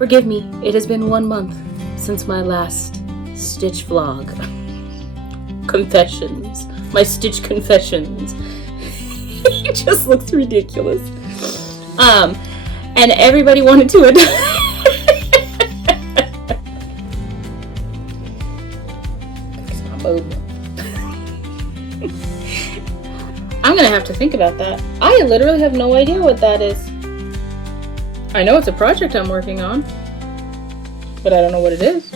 Forgive me, it has been 1 month since my last Stitch vlog. Confessions. My Stitch confessions. He just looks ridiculous. And everybody wanted to I'm gonna have to think about that. I literally have no idea what that is. I know it's a project I'm working on, but I don't know what it is.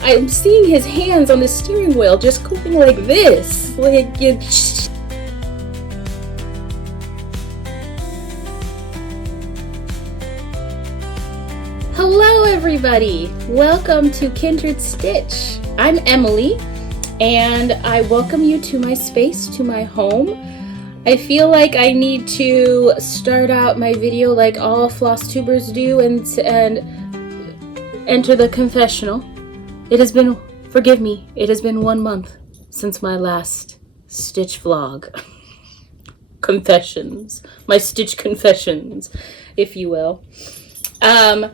I'm seeing his hands on the steering wheel just going like this. Like, Hello everybody! Welcome to Kindred Stitch. I'm Emily, and I welcome you to my space, to my home. I feel like I need to start out my video like all Flosstubers do and enter the confessional. Forgive me, it has been 1 month since my last Stitch vlog. Confessions. My Stitch confessions, if you will. I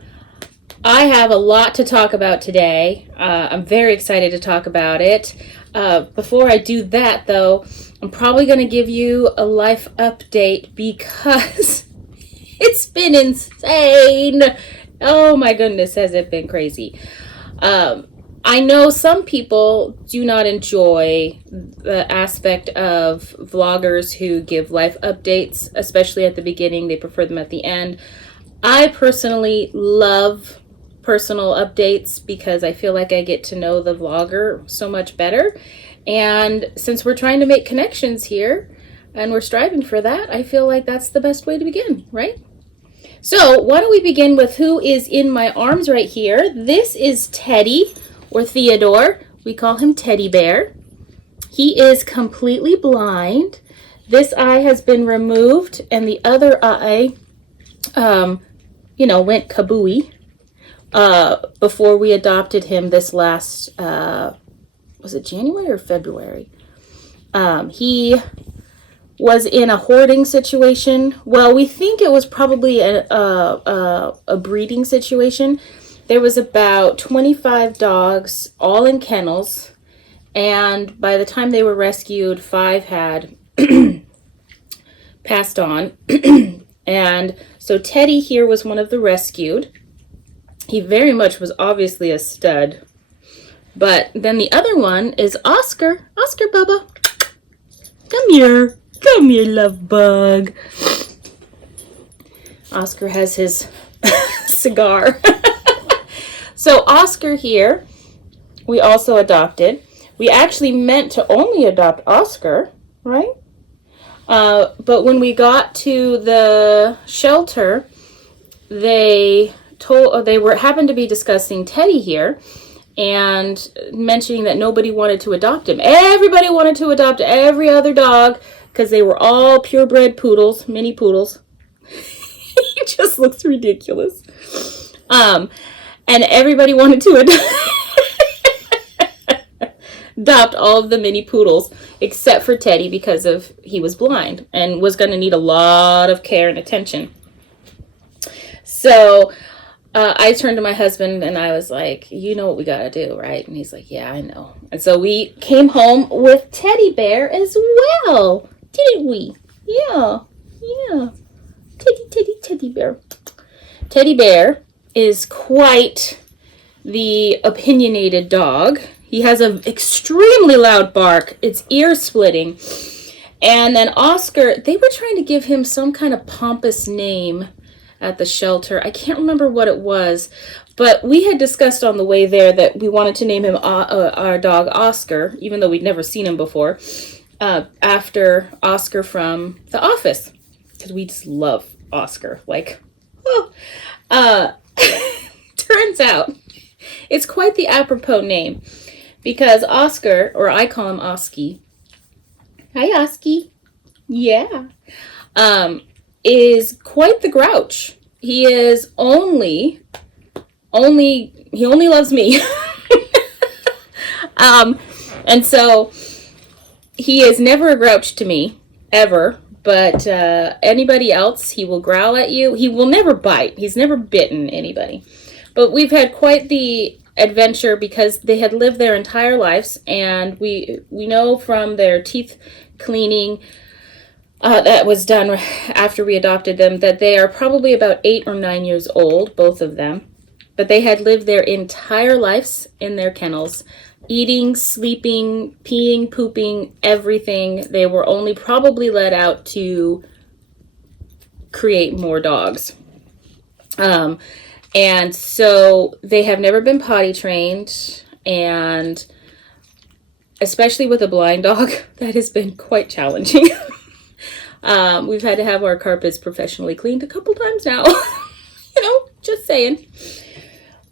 have a lot to talk about today. I'm very excited to talk about it. Before I do that, though, I'm probably going to give you a life update because it's been insane. Oh my goodness, has it been crazy. I know some people do not enjoy the aspect of vloggers who give life updates, especially at the beginning. They prefer them at the end. I personally love personal updates because I feel like I get to know the vlogger so much better. And since we're trying to make connections here and we're striving for that, I feel like that's the best way to begin, right? So why don't we begin with who is in my arms right here. This is Teddy, or Theodore. We call him Teddy Bear. He is completely blind. This eye has been removed and the other eye, went kabooey. Before we adopted him this last, was it January or February? He was in a hoarding situation. Well, we think it was probably a breeding situation. There was about 25 dogs, all in kennels, and by the time they were rescued, 5 had passed on. And so Teddy here was one of the rescued. He very much was obviously a stud. But then the other one is Oscar. Oscar, Bubba. Come here. Come here, love bug. Oscar has his cigar. So Oscar here, we also adopted. We actually meant to only adopt Oscar, right? But when we got to the shelter, they happened to be discussing Teddy here and mentioning that nobody wanted to adopt him. Everybody wanted to adopt every other dog because they were all purebred poodles, mini poodles. He just looks ridiculous. And everybody wanted to adopt all of the mini poodles except for Teddy because he was blind and was going to need a lot of care and attention. So I turned to my husband and I was like, you know what we got to do, right? And he's like, yeah, I know. And so we came home with Teddy Bear as well, didn't we? Yeah. Teddy Bear. Teddy Bear is quite the opinionated dog. He has an extremely loud bark. It's ear-splitting. And then Oscar, they were trying to give him some kind of pompous name at the shelter. I can't remember what it was, but we had discussed on the way there that we wanted to name him our dog Oscar, even though we'd never seen him before, after Oscar from The Office, because we just love Oscar. Turns out it's quite the apropos name because Oscar, or I call him Oski. Hi, Oski. Yeah. Is quite the grouch. He is he only loves me. And so he is never a grouch to me, ever, But anybody else, he will growl at you. He will never bite. He's never bitten anybody. But we've had quite the adventure because they had lived their entire lives, and we know from their teeth cleaning that was done after we adopted them that they are probably about 8 or 9 years old, both of them. But they had lived their entire lives in their kennels, eating, sleeping, peeing, pooping, everything. They were only probably let out to create more dogs. And so they have never been potty trained, and especially with a blind dog, that has been quite challenging. We've had to have our carpets professionally cleaned a couple times now. Just saying.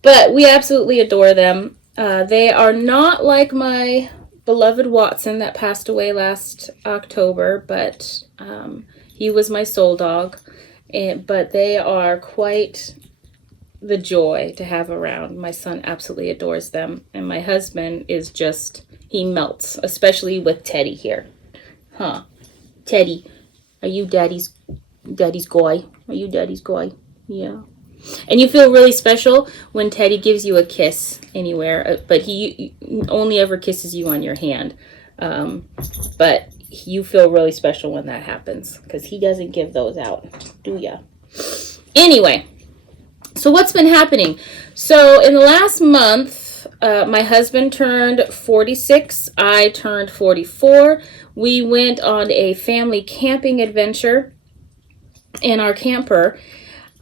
But we absolutely adore them. They are not like my beloved Watson that passed away last October, but he was my soul dog. But they are quite the joy to have around. My son absolutely adores them. And my husband is just, he melts, especially with Teddy here. Huh. Teddy, are you daddy's guy? Are you daddy's guy? Yeah. And you feel really special when Teddy gives you a kiss anywhere, but he only ever kisses you on your hand. But you feel really special when that happens because he doesn't give those out, do ya? Anyway, so what's been happening? So in the last month, my husband turned 46. I turned 44. We went on a family camping adventure in our camper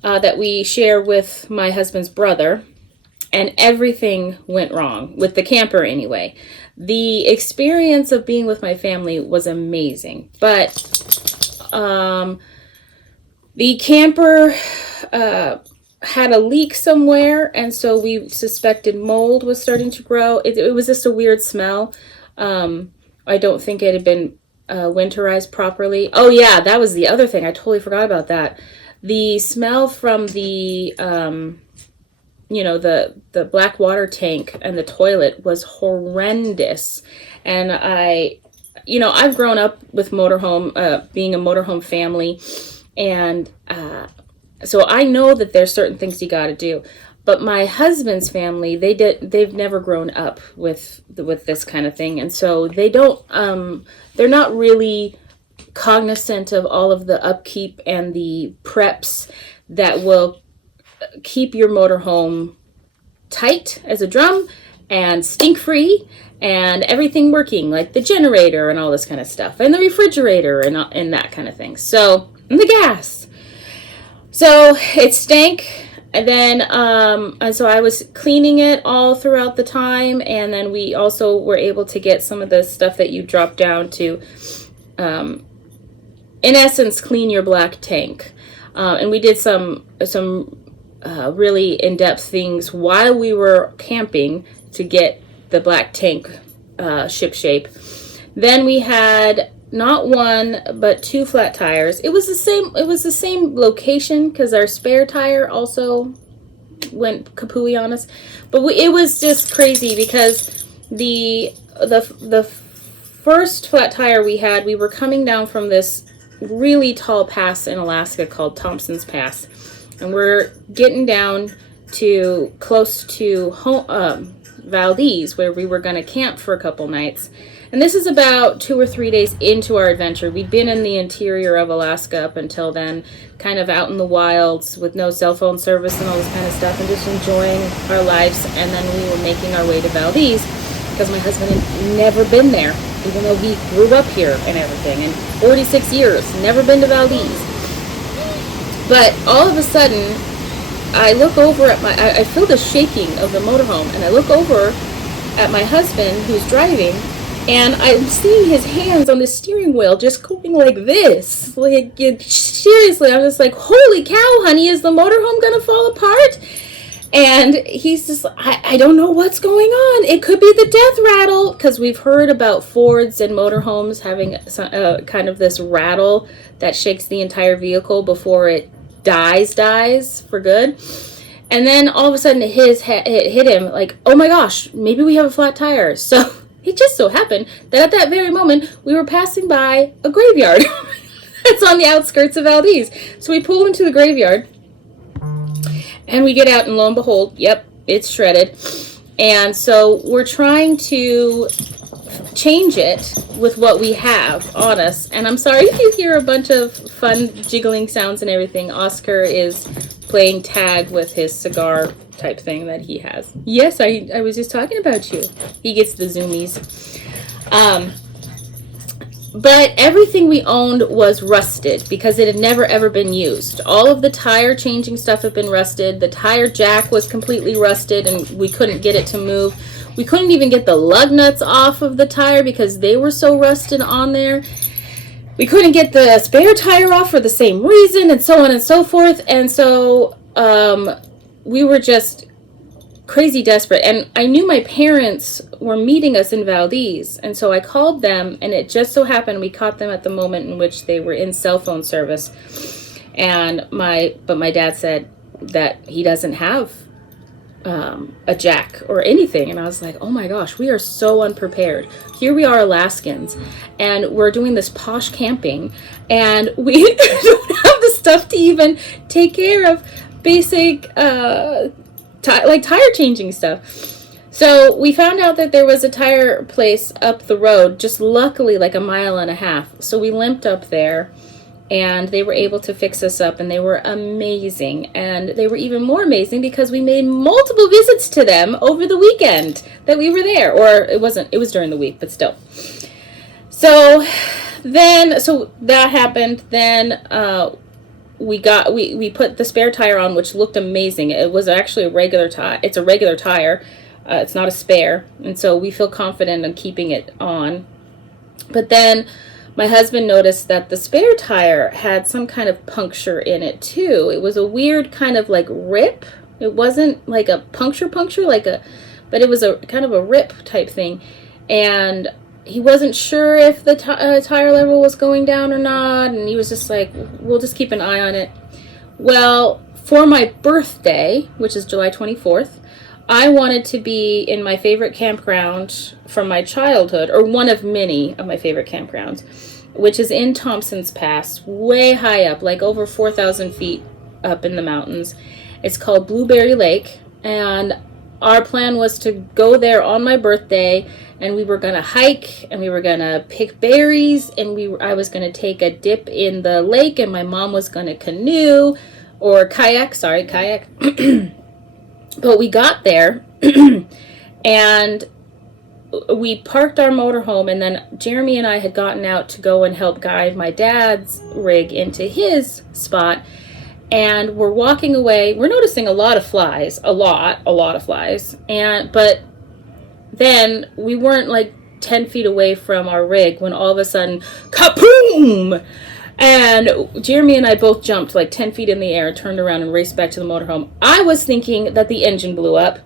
that we share with my husband's brother, and everything went wrong with the camper anyway. The experience of being with my family was amazing, but the camper had a leak somewhere, and so we suspected mold was starting to grow. It was just a weird smell. I don't think it had been winterized properly. Oh yeah, that was the other thing. I totally forgot about that. The smell from the black water tank and the toilet was horrendous. And I've grown up with motorhome, being a motorhome family, and so I know that there's certain things you got to do. But my husband's family, they've never grown up with this kind of thing, and so they don't. They're not really cognizant of all of the upkeep and the preps that will keep your motorhome tight as a drum and stink free and everything working, like the generator and all this kind of stuff, and the refrigerator and that kind of thing. So, and the gas. So it stank. And then, and so I was cleaning it all throughout the time. And then we also were able to get some of the stuff that you drop down to, in essence, clean your black tank. And we did some really in-depth things while we were camping to get the black tank ship shape. Then we had not one but 2 flat tires. It was the same location because our spare tire also went kapooey on us. But it was just crazy because the first flat tire we had, we were coming down from this really tall pass in Alaska called Thompson's Pass, and we're getting down to close to Valdez, where we were going to camp for a couple nights. And this is about 2 or 3 days into our adventure. We'd been in the interior of Alaska up until then, kind of out in the wilds with no cell phone service and all this kind of stuff, and just enjoying our lives. And then we were making our way to Valdez because my husband had never been there, even though he grew up here and everything. And 46 years, never been to Valdez. But all of a sudden, I look over at I feel the shaking of the motorhome, and I look over at my husband who's driving, and I'm seeing his hands on the steering wheel just going like this. Like, seriously, I'm just like, holy cow, honey, is the motorhome going to fall apart? And he's just, I don't know what's going on. It could be the death rattle, because we've heard about Fords and motorhomes having kind of this rattle that shakes the entire vehicle before it dies for good. And then all of a sudden it hit him like, oh my gosh, maybe we have a flat tire. So it just so happened that at that very moment we were passing by a graveyard. It's on the outskirts of Valdez. So we pull into the graveyard, and we get out, and lo and behold, yep, it's shredded. And so we're trying to change it with what we have on us. And I'm sorry if you hear a bunch of fun jiggling sounds and everything. Oscar is playing tag with his cigar type thing that he has. Yes, I was just talking about you. He gets the zoomies. But everything we owned was rusted because it had never ever been used. All of the tire changing stuff had been rusted. The tire jack was completely rusted and we couldn't get it to move. We couldn't even get the lug nuts off of the tire because they were so rusted on there. We couldn't get the spare tire off for the same reason, and so on and so forth. And so we were just crazy desperate. And I knew my parents were meeting us in Valdez, and so I called them, and it just so happened we caught them at the moment in which they were in cell phone service. And my dad said that he doesn't have a jack or anything. And I was like, oh my gosh, we are so unprepared. Here we are, Alaskans, and we're doing this posh camping, and we don't have the stuff to even take care of basic tire changing stuff. So we found out that there was a tire place up the road, just luckily like a mile and a half. So we limped up there, and they were able to fix us up, and they were amazing. And they were even more amazing because we made multiple visits to them over the weekend that we were there. Or it was during the week, but still. So that happened. Then we put the spare tire on, which looked amazing. It was actually a regular tire. It's a regular tire. It's not a spare. And so we feel confident in keeping it on. But then my husband noticed that the spare tire had some kind of puncture in it too. It was a weird kind of like rip. It wasn't like a puncture, but it was a kind of a rip type thing. And he wasn't sure if the tire level was going down or not. And he was just like, we'll just keep an eye on it. Well, for my birthday, which is July 24th, I wanted to be in my favorite campground from my childhood, or one of many of my favorite campgrounds, which is in Thompson's Pass, way high up, like over 4,000 feet up in the mountains. It's called Blueberry Lake, and our plan was to go there on my birthday, and we were going to hike, and we were going to pick berries, and I was going to take a dip in the lake, and my mom was going to canoe, or kayak. But we got there, and we parked our motorhome, and then Jeremy and I had gotten out to go and help guide my dad's rig into his spot, and we're walking away. We're noticing a lot of flies, a lot of flies, but then we weren't like 10 feet away from our rig when all of a sudden, kapoom! And Jeremy and I both jumped like 10 feet in the air, turned around, and raced back to the motorhome. I was thinking that the engine blew up.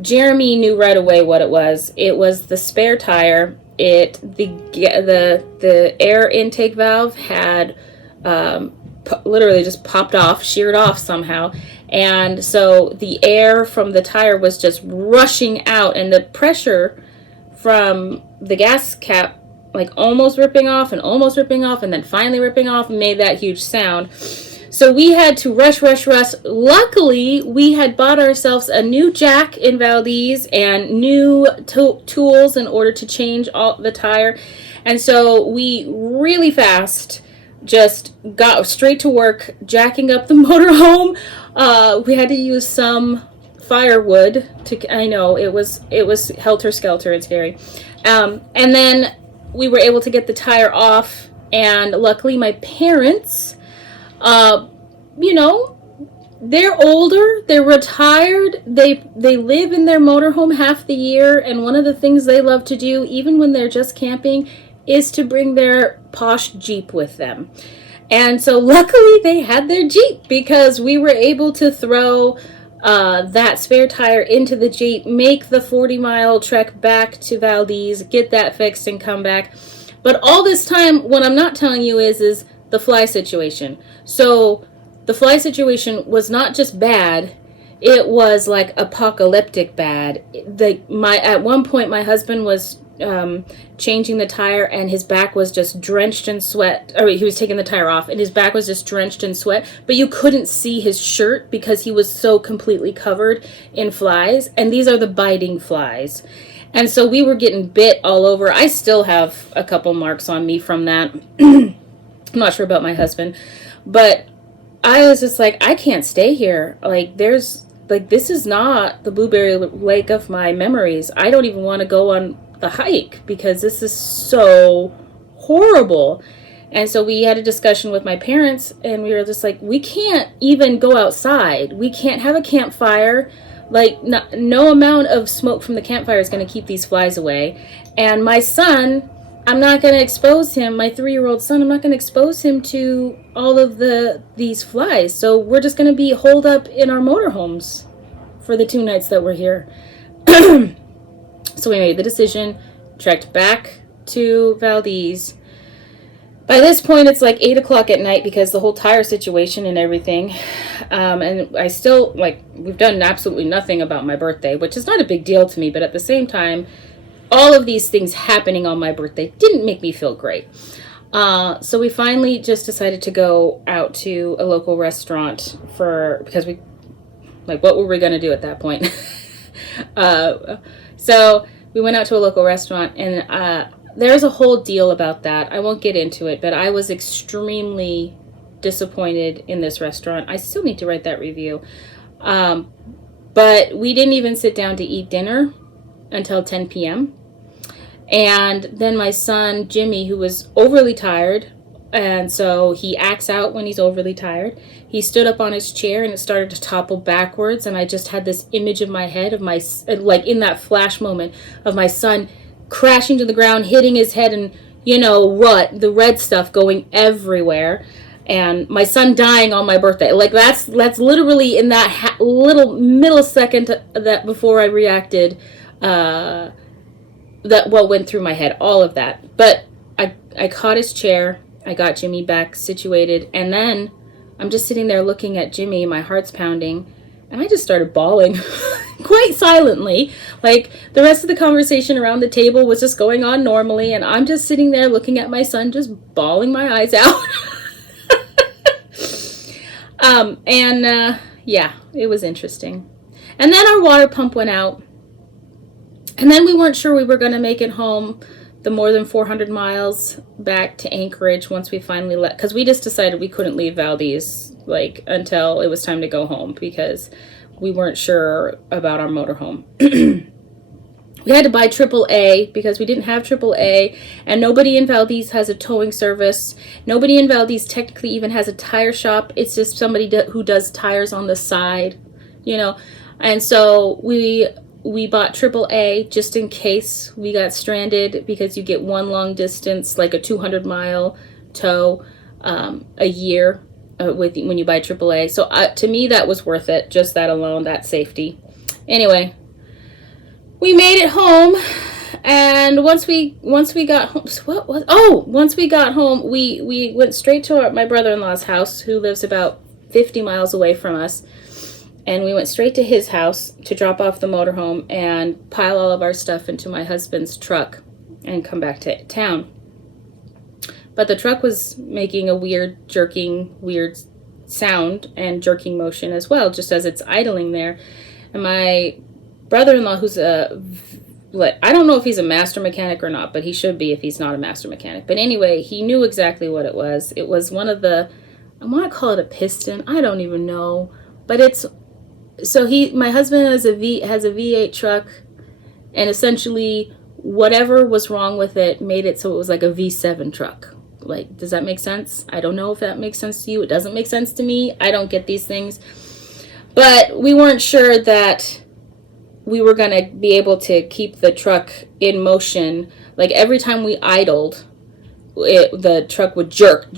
Jeremy knew right away what it was. It was the spare tire. The air intake valve had literally just popped off, sheared off somehow. And so the air from the tire was just rushing out, and the pressure from the gas cap like almost ripping off, and then finally ripping off, made that huge sound. So we had to rush. Luckily, we had bought ourselves a new jack in Valdez and new tools in order to change all the tire. And so we really fast just got straight to work jacking up the motorhome. We had to use some firewood I know it was helter-skelter and scary. And then we were able to get the tire off, and luckily my parents, they're older, they're retired, they live in their motorhome half the year, and one of the things they love to do, even when they're just camping, is to bring their posh Jeep with them. And so luckily they had their Jeep, because we were able to throw that spare tire into the Jeep, make the 40-mile trek back to Valdez, get that fixed, and come back. But all this time, what I'm not telling you is the fly situation. So the fly situation was not just bad, it was like apocalyptic bad. At one point my husband was changing the tire, and his back was just drenched in sweat. Or he was taking the tire off, and his back was just drenched in sweat. But you couldn't see his shirt because he was so completely covered in flies. And these are the biting flies. And so we were getting bit all over. I still have a couple marks on me from that. I'm not sure about my husband, but I was just like, I can't stay here. This is not the Blueberry Lake of my memories. I don't even want to go on the hike because this is so horrible. And so we had a discussion with my parents, and we were just like, we can't even go outside. We can't have a campfire. Like, no amount of smoke from the campfire is going to keep these flies away. And my son, I'm not going to expose him, my 3-year-old son, I'm not going to expose him to all of these flies. So we're just going to be holed up in our motorhomes for the 2 nights that we're here. So we made the decision, trekked back to Valdez. By this point, it's like 8 o'clock at night because the whole tire situation and everything. And I still, we've done absolutely nothing about my birthday, which is not a big deal to me. But at the same time, all of these things happening on my birthday didn't make me feel great. So we finally just decided to go out to a local restaurant because what were we going to do at that point? So we went out to a local restaurant, and there's a whole deal about that. I won't get into it, but I was extremely disappointed in this restaurant. I still need to write that review. But we didn't even sit down to eat dinner until 10 p.m. And then my son, Jimmy, who was overly tired, and so he acts out when he's overly tired, he stood up on his chair and it started to topple backwards, and I just had this image in my head of in that flash moment of my son crashing to the ground, hitting his head, and the red stuff going everywhere, and my son dying on my birthday. That's literally in that little millisecond that before I reacted, that what went through my head, all of that. But I caught his chair, I got Jimmy back situated, and then I'm just sitting there looking at Jimmy, my heart's pounding, and I just started bawling quite silently. The rest of the conversation around the table was just going on normally, and I'm just sitting there looking at my son, just bawling my eyes out. Yeah, it was interesting. And then our water pump went out, and then we weren't sure we were going to make it home the more than 400 miles back to Anchorage once we finally because we just decided we couldn't leave Valdez until it was time to go home because we weren't sure about our motorhome. We had to buy AAA because we didn't have AAA, and nobody in Valdez has a towing service. Nobody in Valdez technically even has a tire shop. It's just somebody who does tires on the side, And so we bought AAA just in case we got stranded, because you get one long distance, like a 200-mile tow a year when you buy AAA. So to me, that was worth it. Just that alone, that safety. Anyway, we made it home, and once we got home, once we got home, we went straight to my brother-in-law's house, who lives about 50 miles away from us. And we went straight to his house to drop off the motorhome and pile all of our stuff into my husband's truck and come back to town. But the truck was making a weird sound and jerking motion as well, just as it's idling there. And my brother-in-law, who's I don't know if he's a master mechanic or not, but he should be if he's not a master mechanic. But anyway, he knew exactly what it was. It was one of I want to call it a piston. I don't even know. But my husband has a V8 truck, and essentially whatever was wrong with it made it so it was like a V7 truck. Does that make sense? I don't know if that makes sense to you. It doesn't make sense to me. I don't get these things. But we weren't sure that we were going to be able to keep the truck in motion. Every time we idled, the truck would jerk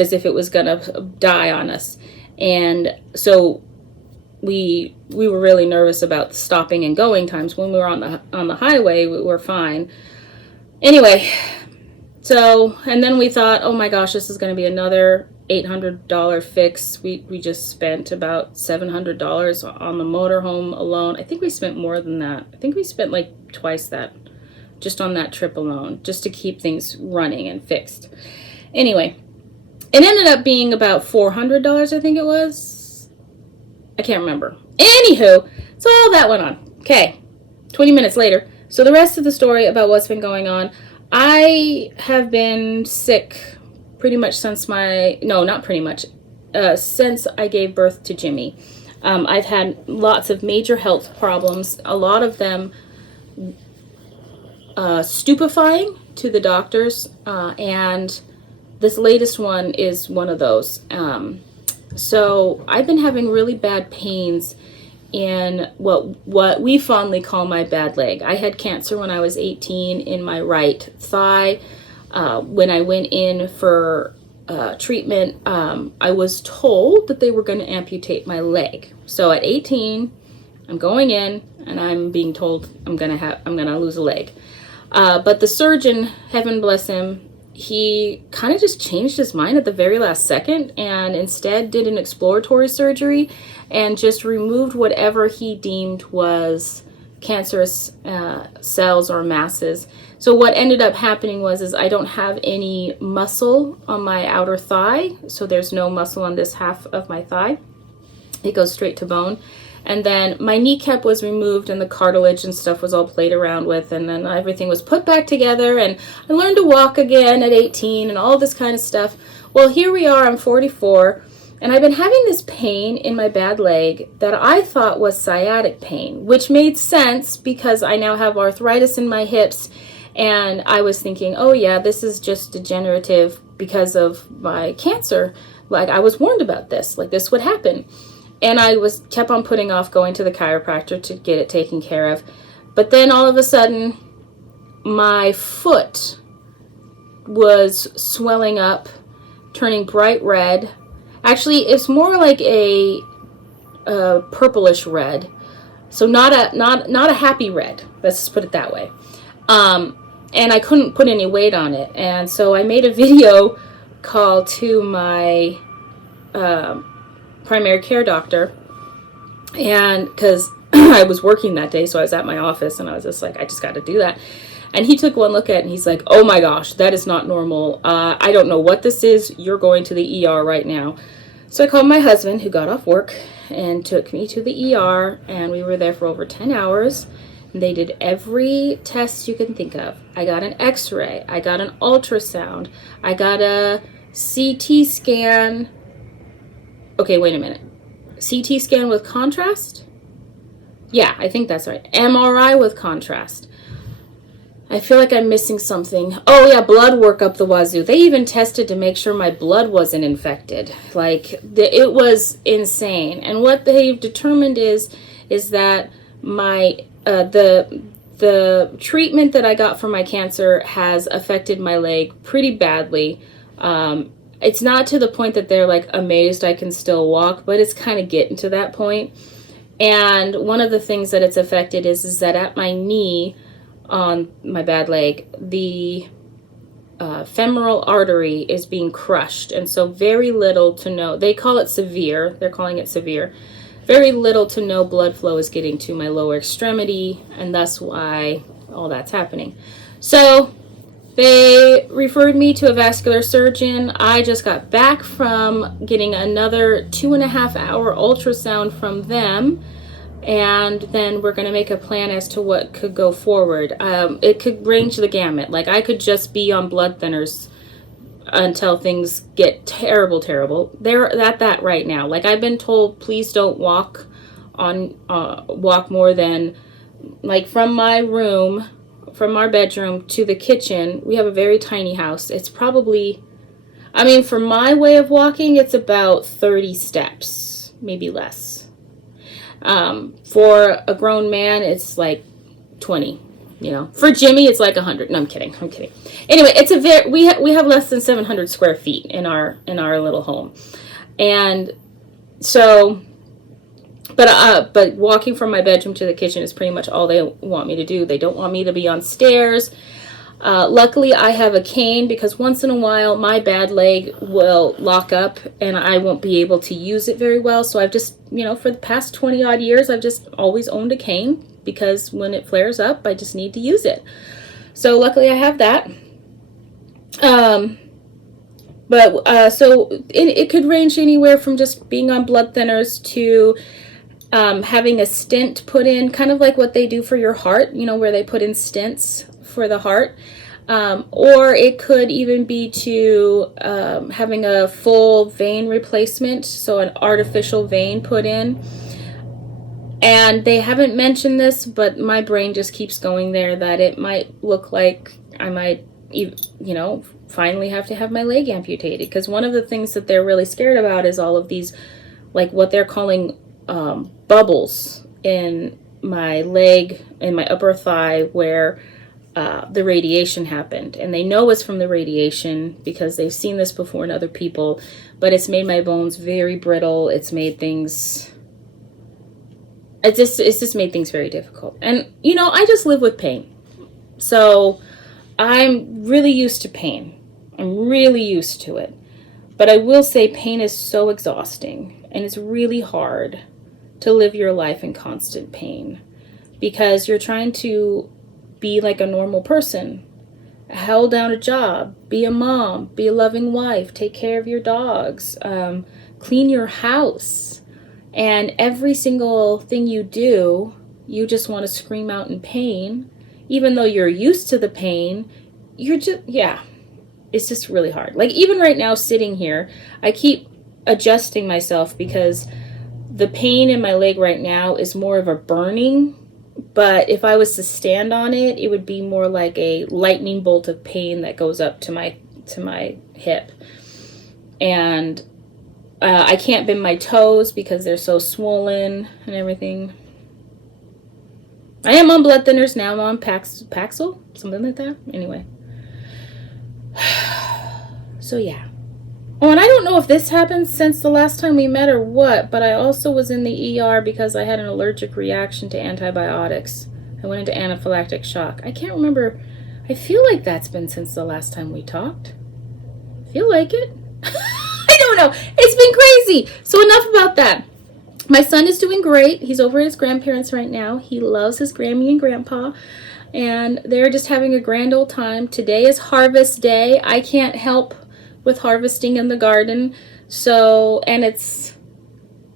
as if it was going to die on us. And so we were really nervous about stopping and going times. When we were on the highway, we were fine. Anyway, So, and then we thought, oh my gosh, this is going to be another $800 fix. We just spent about $700 on the motorhome alone. I think we spent more than that. I think we spent like twice that just on that trip alone, just to keep things running and fixed. Anyway, it ended up being about $400, I think it was. I can't remember. Anywho, so all that went on. Okay, 20 minutes later. So the rest of the story about what's been going on. I have been sick pretty much since since I gave birth to Jimmy. I've had lots of major health problems, a lot of them stupefying to the doctors, and this latest one is one of those. So I've been having really bad pains in what we fondly call my bad leg. I had cancer when I was 18 in my right thigh. When I went in for treatment, I was told that they were going to amputate my leg. So at 18, I'm going in and I'm being told I'm gonna lose a leg. But the surgeon, heaven bless him, he kind of just changed his mind at the very last second and instead did an exploratory surgery and just removed whatever he deemed was cancerous cells or masses. So what ended up happening was I don't have any muscle on my outer thigh, so there's no muscle on this half of my thigh. It goes straight to bone. And then my kneecap was removed and the cartilage and stuff was all played around with, and then everything was put back together, and I learned to walk again at 18 and all this kind of stuff. Well, here we are, I'm 44, and I've been having this pain in my bad leg that I thought was sciatic pain, which made sense because I now have arthritis in my hips, and I was thinking, oh yeah, this is just degenerative because of my cancer. Like, I was warned about this, like this would happen. And I kept on putting off going to the chiropractor to get it taken care of. But then all of a sudden, my foot was swelling up, turning bright red. Actually, it's more like a purplish red. So not a happy red. Let's just put it that way. And I couldn't put any weight on it. And so I made a video call to my primary care doctor, and because I was working that day, so I was at my office and I was just like, I just got to do that. And he took one look at it and he's like, oh my gosh, that is not normal. I don't know what this is. You're going to the ER right now. So I called my husband, who got off work, and took me to the ER, and we were there for over 10 hours. And they did every test you can think of. I got an x-ray, I got an ultrasound, I got a CT scan. Okay, wait a minute. CT scan with contrast? Yeah, I think that's right. MRI with contrast. I feel like I'm missing something. Oh yeah, blood work up the wazoo. They even tested to make sure my blood wasn't infected. Like, it was insane. And what they've determined is that my the treatment that I got for my cancer has affected my leg pretty badly. It's not to the point that they're like amazed I can still walk, but it's kind of getting to that point. And one of the things that it's affected is that at my knee on my bad leg, the femoral artery is being crushed. And so very little to no, they call it severe, they're calling it severe. Very little to no blood flow is getting to my lower extremity, and that's why all that's happening. So they referred me to a vascular surgeon. I just got back from getting another 2.5 hour ultrasound from them, and then we're going to make a plan as to what could go forward. It could range the gamut. Like, I could just be on blood thinners until things get terrible. They're at that right now. Like, I've been told, please don't walk more than, like, from our bedroom to the kitchen. We have a very tiny house. It's probably, I mean, for my way of walking, it's about 30 steps, maybe less. For a grown man, it's like 20, you know. For Jimmy, it's like 100. No, I'm kidding. Anyway, it's a we have less than 700 square feet in our little home. And so, but walking from my bedroom to the kitchen is pretty much all they want me to do. They don't want me to be on stairs. Luckily, I have a cane because once in a while my bad leg will lock up and I won't be able to use it very well. So I've just, for the past 20 odd years, I've just always owned a cane because when it flares up, I just need to use it. So luckily I have that. So it could range anywhere from just being on blood thinners to having a stent put in, kind of like what they do for your heart, where they put in stents for the heart. Or it could even be to having a full vein replacement, so an artificial vein put in. And they haven't mentioned this, but my brain just keeps going there that it might look like I might, finally have to have my leg amputated. Because one of the things that they're really scared about is all of these, like what they're calling bubbles in my leg, in my upper thigh, where the radiation happened. And they know it's from the radiation because they've seen this before in other people, but it's made my bones very brittle. It's made things... It's just made things very difficult. And, I just live with pain. So I'm really used to pain. I'm really used to it. But I will say pain is so exhausting. And it's really hard to live your life in constant pain. Because you're trying to be like a normal person. Hold down a job. Be a mom. Be a loving wife. Take care of your dogs. Clean your house. And every single thing you do, you just want to scream out in pain. Even though you're used to the pain, it's just really hard. Like even right now sitting here, I keep adjusting myself because the pain in my leg right now is more of a burning. But if I was to stand on it, it would be more like a lightning bolt of pain that goes up to my hip. And I can't bend my toes because they're so swollen and everything. I am on blood thinners now. I'm on Paxil, something like that. Anyway. So yeah. Oh, and I don't know if this happened since the last time we met or what, but I also was in the ER because I had an allergic reaction to antibiotics. I went into anaphylactic shock. I can't remember. I feel like that's been since the last time we talked. Feel like it? I don't know. It's been crazy. So enough about that. My son is doing great. He's over at his grandparents right now. He loves his Grammy and Grandpa. And they're just having a grand old time. Today is harvest day. I can't help with harvesting in the garden. And it's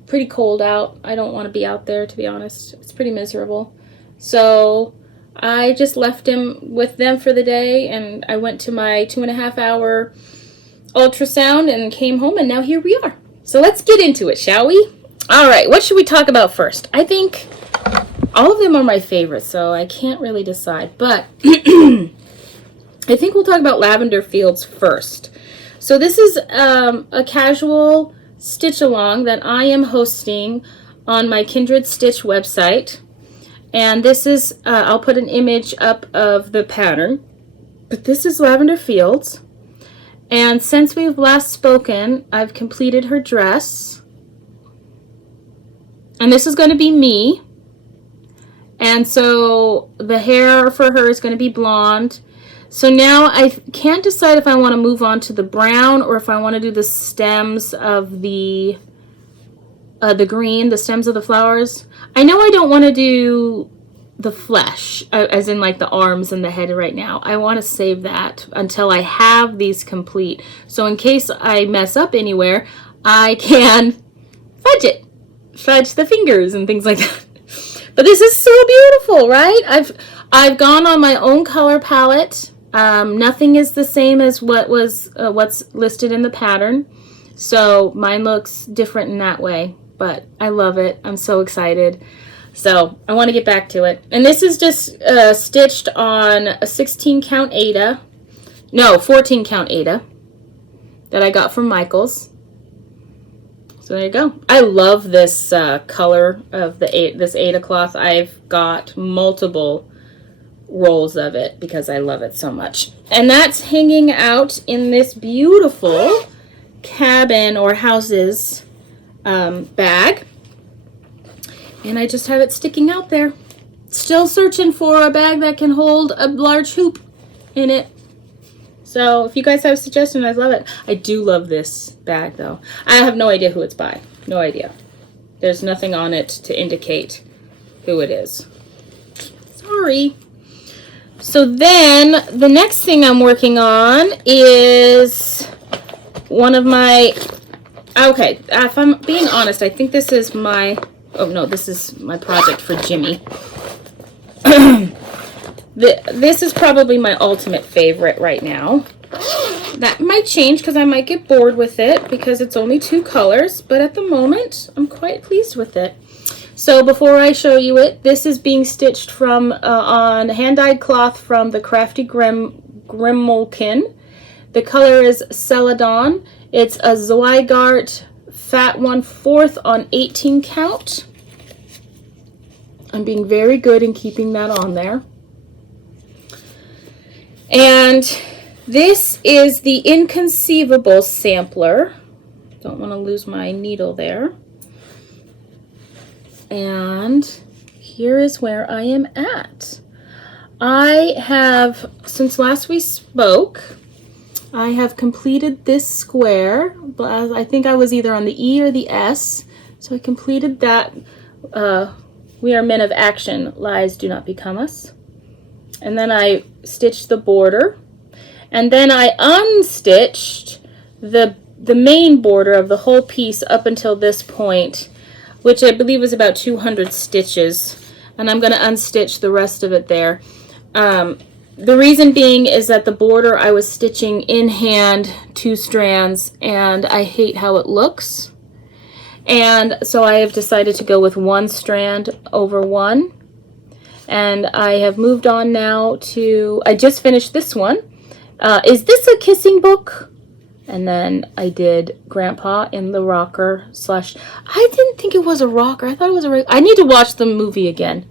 pretty cold out. I don't want to be out there, to be honest. It's pretty miserable. So I just left him with them for the day. And I went to my 2.5 hour ultrasound and came home, and now here we are. So let's get into it, shall we? All right, what should we talk about first? I think all of them are my favorites, so I can't really decide, but I think we'll talk about Lavender Fields first. So this is a casual stitch along that I am hosting on my Kindred Stitch website, and this is I'll put an image up of the pattern, but this is Lavender Fields. And since we've last spoken, I've completed her dress. And this is going to be me. And so the hair for her is going to be blonde. So now I can't decide if I want to move on to the brown or if I want to do the stems of the green, the stems of the flowers. I know I don't want to do the flesh, as in like the arms and the head right now. I want to save that until I have these complete. So in case I mess up anywhere, I can fudge the fingers and things like that. But this is so beautiful, right? I've gone on my own color palette. Nothing is the same as what's listed in the pattern. So mine looks different in that way, but I love it. I'm so excited. So I want to get back to it. And this is just stitched on a 14 count Aida that I got from Michaels. So there you go. I love this color of this Aida cloth. I've got multiple rolls of it because I love it so much. And that's hanging out in this beautiful cabin or houses bag. And I just have it sticking out there. Still searching for a bag that can hold a large hoop in it. So if you guys have suggestions, I love it. I do love this bag though. I have no idea who it's by. No idea. There's nothing on it to indicate who it is. Sorry. So then the next thing I'm working on is one of my, okay, if I'm being honest, I think this is my, oh no, this is my project for Jimmy. This is probably my ultimate favorite right now. That might change because I might get bored with it because it's only 2 colors, but at the moment I'm quite pleased with it. So before I show you it, this is being stitched from on hand-dyed cloth from the Crafty Grimalkin. The color is Celadon. It's a Zweigart Fat 1/4 on 18 count. I'm being very good in keeping that on there. And this is the Inconceivable sampler. Don't want to lose my needle there. And here is where I am at. I have, since last we spoke, I have completed this square. I think I was either on the E or the S. So I completed that. We are men of action. Lies do not become us. And then I stitched the border. And then I unstitched the main border of the whole piece up until this point, which I believe was about 200 stitches. And I'm going to unstitch the rest of it there. The reason being is that the border I was stitching in hand 2 strands, and I hate how it looks. And so I have decided to go with 1 strand over 1. And I have moved on now to, I just finished this one. Is this a kissing book? And then I did Grandpa in the rocker slash, I didn't think it was a rocker. I thought it was I need to watch the movie again.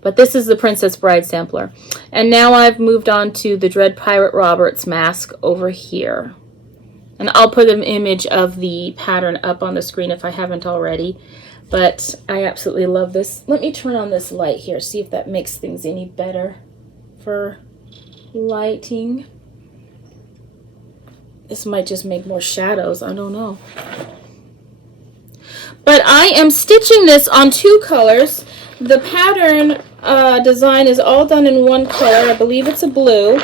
But this is the Princess Bride sampler. And now I've moved on to the Dread Pirate Roberts mask over here. And I'll put an image of the pattern up on the screen if I haven't already. But I absolutely love this. Let me turn on this light here, see if that makes things any better for lighting. This might just make more shadows, I don't know. But I am stitching this on 2 colors. The pattern design is all done in 1 color. I believe it's a blue.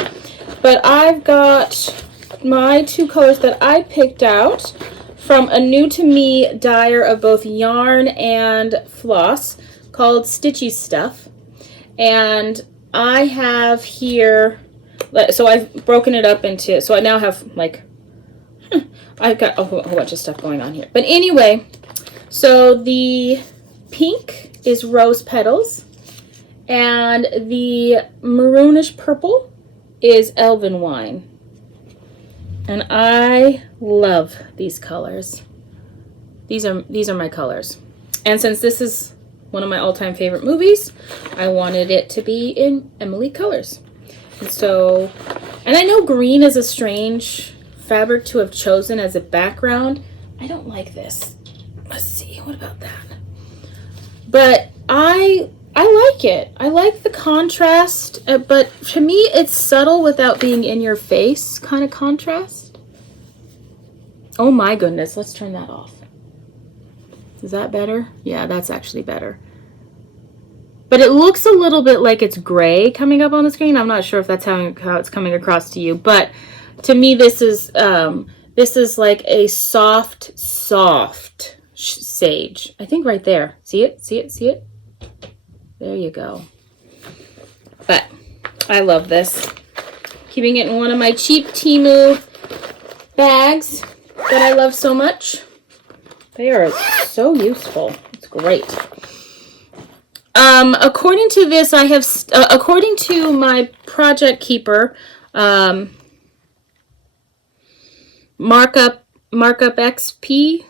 But I've got my 2 colors that I picked out from a new to me dyer of both yarn and floss called Stitchy Stuff. And I have here, so I've broken it up into, so I now have like, I've got a whole bunch of stuff going on here. But anyway, so the pink is Rose Petals, and the maroonish purple is Elven Wine. And I love these colors. These are my colors. And since this is one of my all-time favorite movies, I wanted it to be in Emily colors. And so, and I know green is a strange fabric to have chosen as a background. I don't like this. Let's see, what about that? But I like it. I like the contrast, but to me it's subtle without being in your face kind of contrast. Oh my goodness, let's turn that off. Is that better? Yeah, that's actually better. But it looks a little bit like it's gray coming up on the screen. I'm not sure if that's how it's coming across to you, but to me this is like a soft sage. I think right there. See it? See it? See it? There you go. But I love this. Keeping it in one of my cheap Temu bags that I love so much. They are so useful. It's great. According to this, I have, according to my project keeper, markup XP,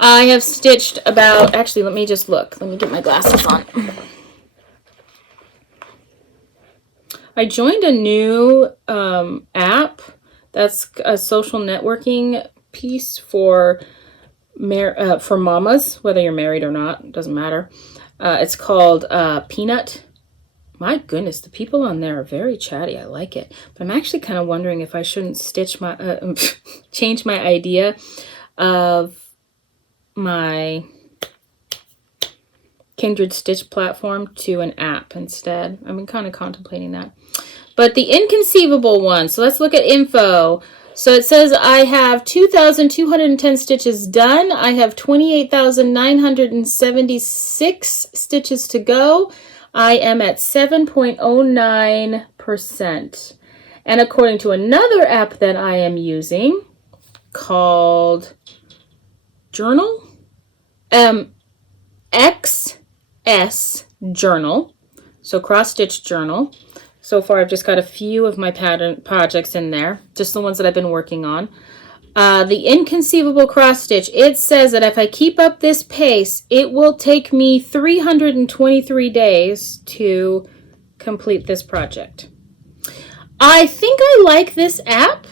I have stitched about, actually, let me just look. Let me get my glasses on. I joined a new app that's a social networking piece for mamas, whether you're married or not, it doesn't matter. It's called Peanut. My goodness, the people on there are very chatty. I like it. But I'm actually kind of wondering if I shouldn't stitch my change my idea of my Kindred Stitch platform to an app instead. I've been kind of contemplating that. But the inconceivable one. So let's look at info. So it says I have 2,210 stitches done. I have 28,976 stitches to go. I am at 7.09%. And according to another app that I am using called Journal, XS Journal, so cross stitch journal. So far I've just got a few of my pattern projects in there, just the ones that I've been working on. The inconceivable cross stitch, it says that if I keep up this pace, it will take me 323 days to complete this project. I think I like this app.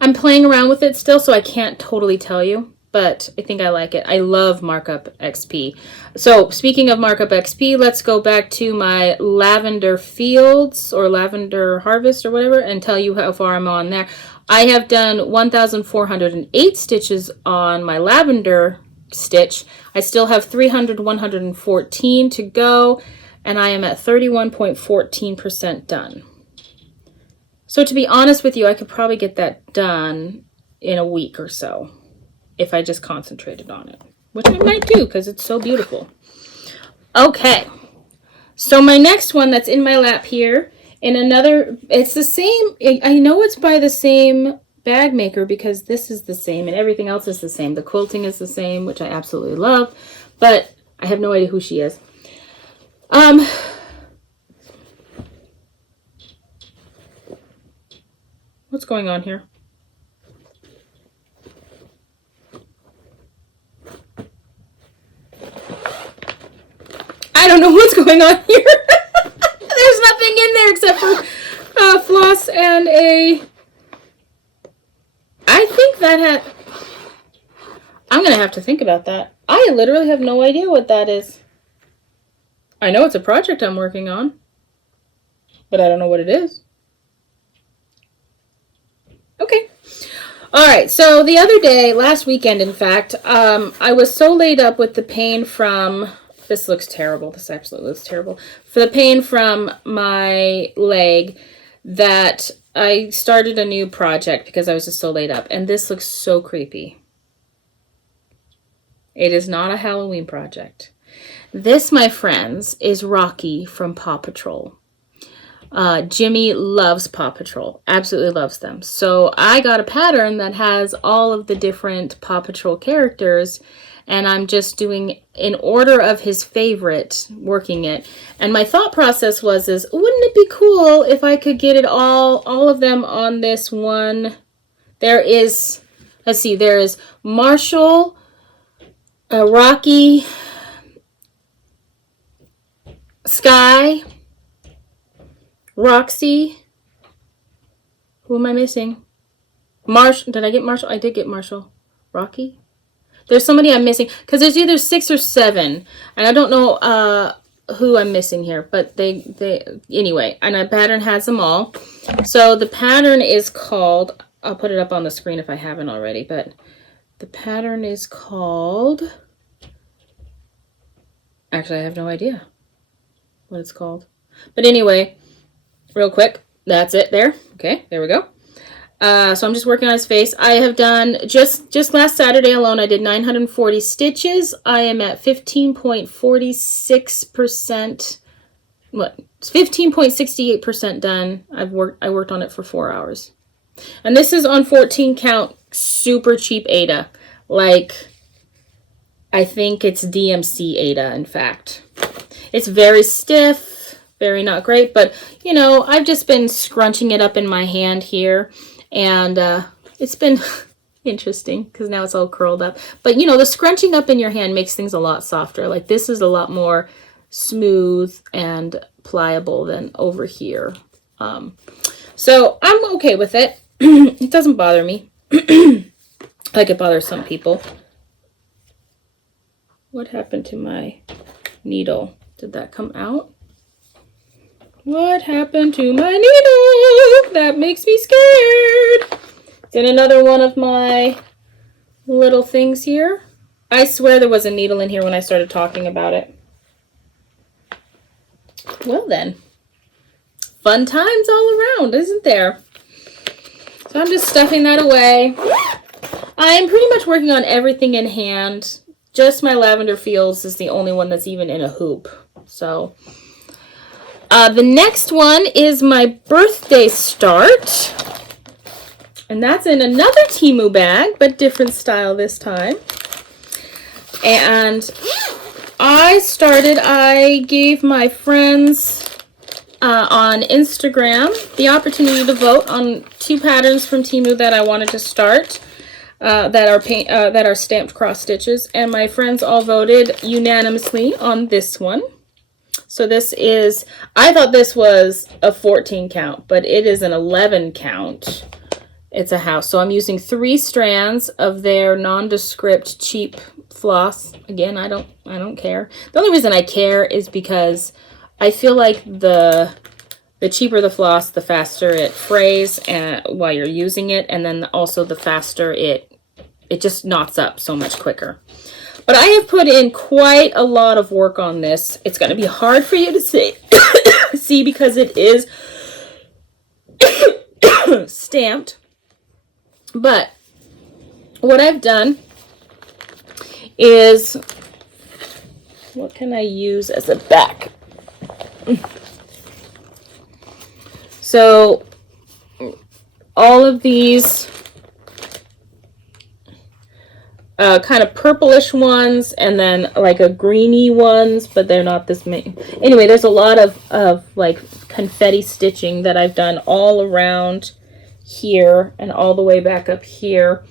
I'm playing around with it still, so I can't totally tell you, but I think I like it. I love Markup XP. So speaking of Markup XP, let's go back to my lavender fields or lavender harvest or whatever and tell you how far I'm on there. I have done 1,408 stitches on my lavender stitch. I still have 114 to go, and I am at 31.14% done. So to be honest with you, I could probably get that done in a week or so if I just concentrated on it, which I might do because it's so beautiful. Okay, so my next one that's in my lap here, in another, it's the same, I know it's by the same bag maker because this is the same and everything else is the same. The quilting is the same, which I absolutely love, but I have no idea who she is. What's going on here? I don't know what's going on here. There's nothing in there except for floss and a... I think that had... I'm going to have to think about that. I literally have no idea what that is. I know it's a project I'm working on, but I don't know what it is. Okay. All right. So the other day, last weekend, in fact, I was so laid up with the pain from... This looks terrible. This absolutely looks terrible. For the pain from my leg that I started a new project because I was just so laid up. And this looks so creepy. It is not a Halloween project. This, my friends, is Rocky from Paw Patrol. Jimmy loves Paw Patrol. Absolutely loves them. So I got a pattern that has all of the different Paw Patrol characters, and I'm just doing in order of his favorite, working it. And my thought process was, wouldn't it be cool if I could get it all of them on this one? There is, let's see, there is Marshall, Rocky, Sky, Roxy. Who am I missing? Did I get Marshall? I did get Marshall. Rocky? There's somebody I'm missing because there's either 6 or 7, and I don't know who I'm missing here, but they anyway, and a pattern has them all. So the pattern is called, I'll put it up on the screen if I haven't already, but the pattern is called, actually I have no idea what it's called. But anyway, real quick, that's it there. Okay, there we go. So I'm just working on his face. I have done, just last Saturday alone, I did 940 stitches. I am at 15.46%. What? 15.68% done. I worked on it for 4 hours. And this is on 14 count, super cheap Aida. Like, I think it's DMC Aida, in fact. It's very stiff, very not great, but, you know, I've just been scrunching it up in my hand here. And it's been interesting because now it's all curled up. But, you know, the scrunching up in your hand makes things a lot softer. Like this is a lot more smooth and pliable than over here. So I'm okay with it. It doesn't bother me. Like it bothers some people. What happened to my needle? Did that come out? What happened to my needle? That makes me scared. It's in another one of my little things here. I swear there was a needle in here when I started talking about it. Well then, fun times all around, isn't there? So I'm just stuffing that away. I'm pretty much working on everything in hand. Just my lavender fields is the only one that's even in a hoop. So the next one is my birthday start. And that's in another Temu bag, but different style this time. And I gave my friends on Instagram the opportunity to vote on 2 patterns from Temu that I wanted to start that are stamped cross stitches, and my friends all voted unanimously on this one. So this is, I thought this was a 14 count, but it is an 11 count. It's a house. So I'm using 3 strands of their nondescript cheap floss. Again, I don't care. The only reason I care is because I feel like the cheaper the floss, the faster it frays while you're using it, and then also the faster it just knots up so much quicker. But I have put in quite a lot of work on this. It's going to be hard for you to see because it is stamped. But what I've done is, what can I use as a back? So all of these kind of purplish ones, and then like a greeny ones, but they're not this many. Anyway, there's a lot of like confetti stitching that I've done all around here and all the way back up here.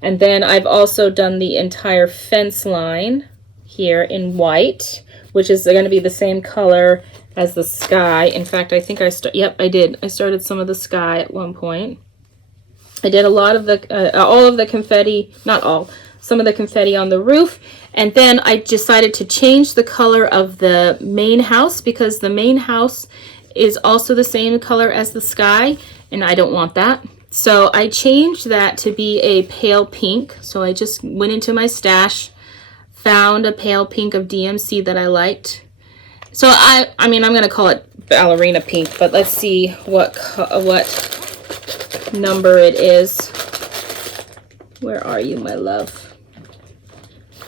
And then I've also done the entire fence line here in white, which is going to be the same color as the sky. In fact, I think I did. I started some of the sky at one point. I did a lot of the, all of the confetti, not all, some of the confetti on the roof. And then I decided to change the color of the main house because the main house is also the same color as the sky, and I don't want that. So I changed that to be a pale pink. So I just went into my stash, found a pale pink of DMC that I liked. So I mean, I'm going to call it ballerina pink, but let's see what number it is. Where are you, my love?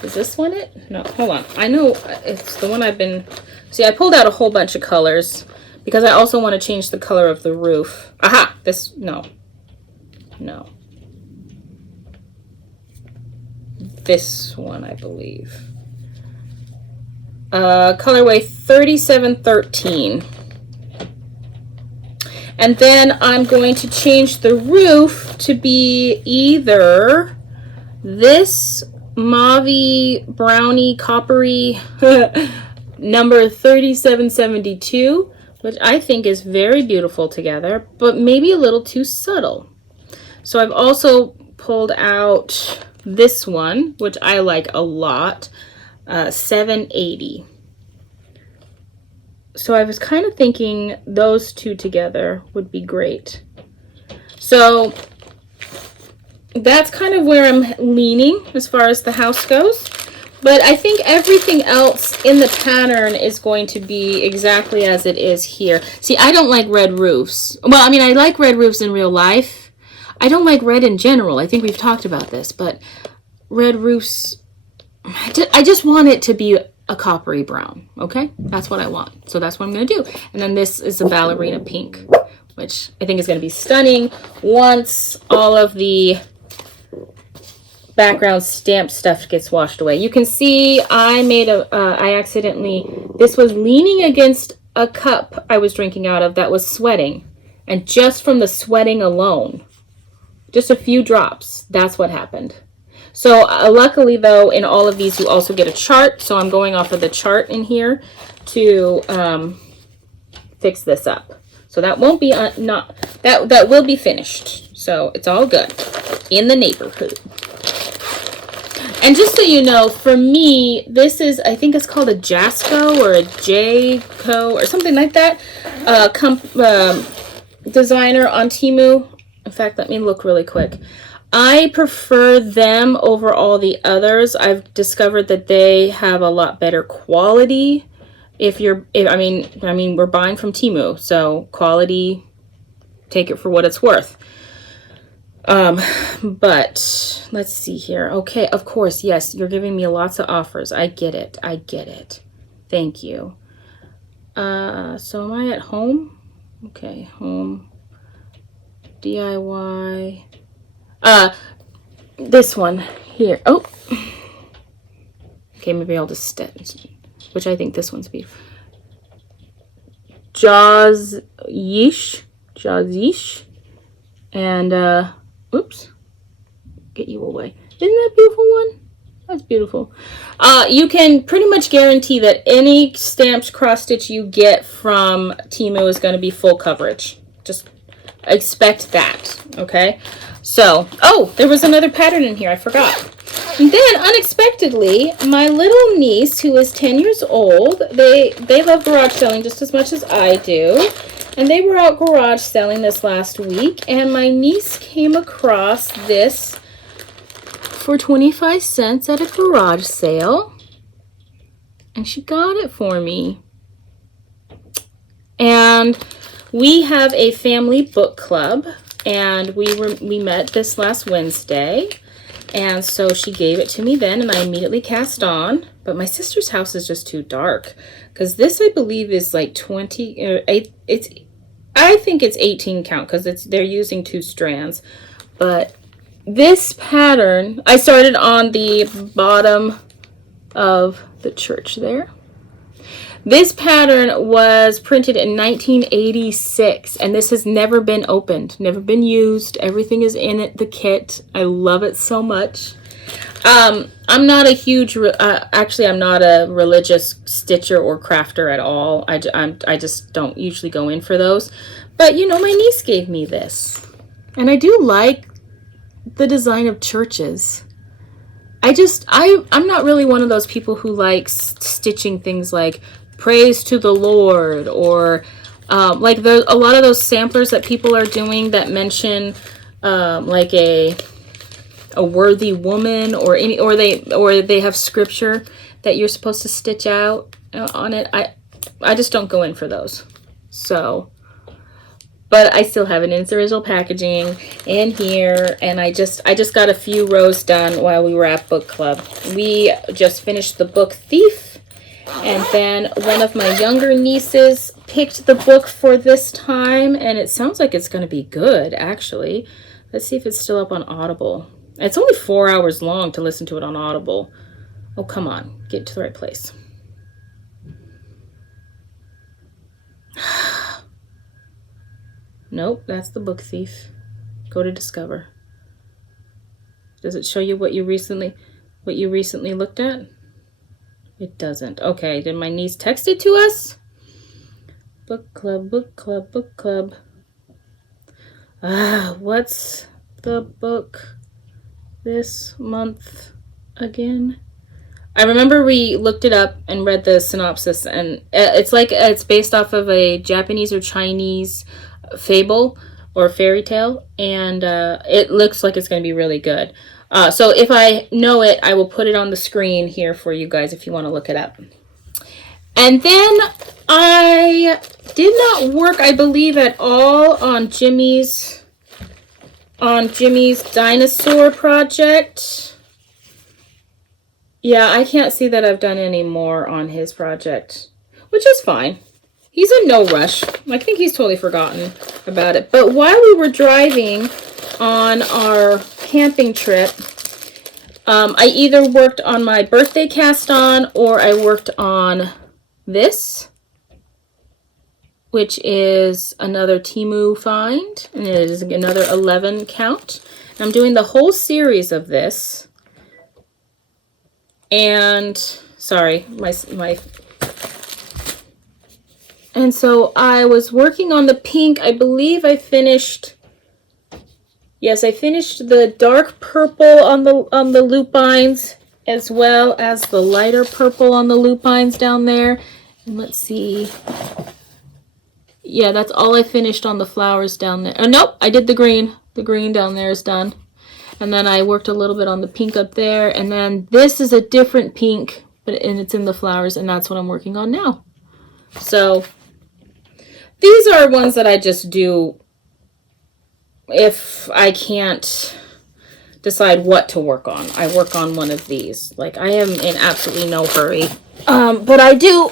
Is this one it? No, hold on. I know it's the one I've been... See, I pulled out a whole bunch of colors because I also want to change the color of the roof. Aha! This... No. No. This one, I believe. Colorway 3713. And then I'm going to change the roof to be either this mauve brownie coppery number 3772, which I think is very beautiful together, but maybe a little too subtle. So I've also pulled out this one, which I like a lot, 780. So I was kind of thinking those two together would be great. So that's kind of where I'm leaning as far as the house goes. But I think everything else in the pattern is going to be exactly as it is here. See, I don't like red roofs. Well, I mean, I like red roofs in real life. I don't like red in general. I think we've talked about this, but red roofs, I just want it to be a coppery brown, okay? That's what I want. So that's what I'm going to do. And then this is a ballerina pink, which I think is going to be stunning once all of the background stamp stuff gets washed away. You can see I accidentally, this was leaning against a cup I was drinking out of that was sweating. And just from the sweating alone, just a few drops, that's what happened. So luckily though, in all of these you also get a chart, so I'm going off of the chart in here to fix this up. So that won't be that will be finished. So it's all good in the neighborhood. And just so you know, for me, this is, I think it's called a Jasco or a Jco or something like that. Designer on Temu. In fact, let me look really quick. I prefer them over all the others. I've discovered that they have a lot better quality. I mean, we're buying from Temu, so quality, take it for what it's worth. But let's see here. Okay, of course, yes, you're giving me lots of offers. I get it. I get it. Thank you. So am I at home? Okay, home. DIY. This one here. Oh. Okay, maybe I'll just stitch, which I think this one's beautiful. Jaws Yeesh. And, oops. Get you away. Isn't that a beautiful one? That's beautiful. You can pretty much guarantee that any stamped cross stitch you get from Temu is going to be full coverage. Just expect that, okay? So, oh, there was another pattern in here. I forgot. And then, unexpectedly, my little niece, who is 10 years old, they love garage selling just as much as I do. And they were out garage selling this last week. And my niece came across this for 25 cents at a garage sale. And she got it for me. And we have a family book club. And we met this last Wednesday. And so she gave it to me then, and I immediately cast on. But my sister's house is just too dark, because this, I believe, is like 20. I think it's 18 count, because they're using 2 strands. But this pattern, I started on the bottom of the church there. This pattern was printed in 1986, and this has never been opened, never been used. Everything is in it, the kit. I love it so much. I'm not a huge, actually, I'm not a religious stitcher or crafter at all. I just don't usually go in for those. But, you know, my niece gave me this. And I do like the design of churches. I'm not really one of those people who likes stitching things like praise to the Lord, or like a lot of those samplers that people are doing that mention like a worthy woman, or they have scripture that you're supposed to stitch out on it. I just don't go in for those. So, but I still have it in its original packaging in here, and I just got a few rows done while we were at book club. We just finished the book Thief. And then one of my younger nieces picked the book for this time, and it sounds like it's going to be good, actually. Let's see if it's still up on Audible. It's only 4 hours long to listen to it on Audible. Oh, come on. Get to the right place. Nope, that's the book Thief. Go to Discover. Does it show you what you recently looked at? It doesn't. Okay, did my niece text it to us? Book club, book club, book club. What's the book this month again? I remember we looked it up and read the synopsis, and it's based off of a Japanese or Chinese fable or fairy tale, and it looks like it's going to be really good. So if I know it, I will put it on the screen here for you guys if you want to look it up. And then I did not work, I believe, at all on Jimmy's dinosaur project. Yeah, I can't see that I've done any more on his project, which is fine. He's in no rush. I think he's totally forgotten about it. But while we were driving on our camping trip, I either worked on my birthday cast on, or I worked on this, which is another Temu find, and it is another 11 count. And I'm doing the whole series of this. And sorry, and so I was working on the pink. I believe I finished. Yes, I finished the dark purple on the lupines, as well as the lighter purple on the lupines down there. And let's see. Yeah, that's all I finished on the flowers down there. Oh, nope, I did the green. The green down there is done. And then I worked a little bit on the pink up there. And then this is a different pink, and it's in the flowers, and that's what I'm working on now. So these are ones that I just do if I can't decide what to work on. I work on one of these. Like, I am in absolutely no hurry. But I do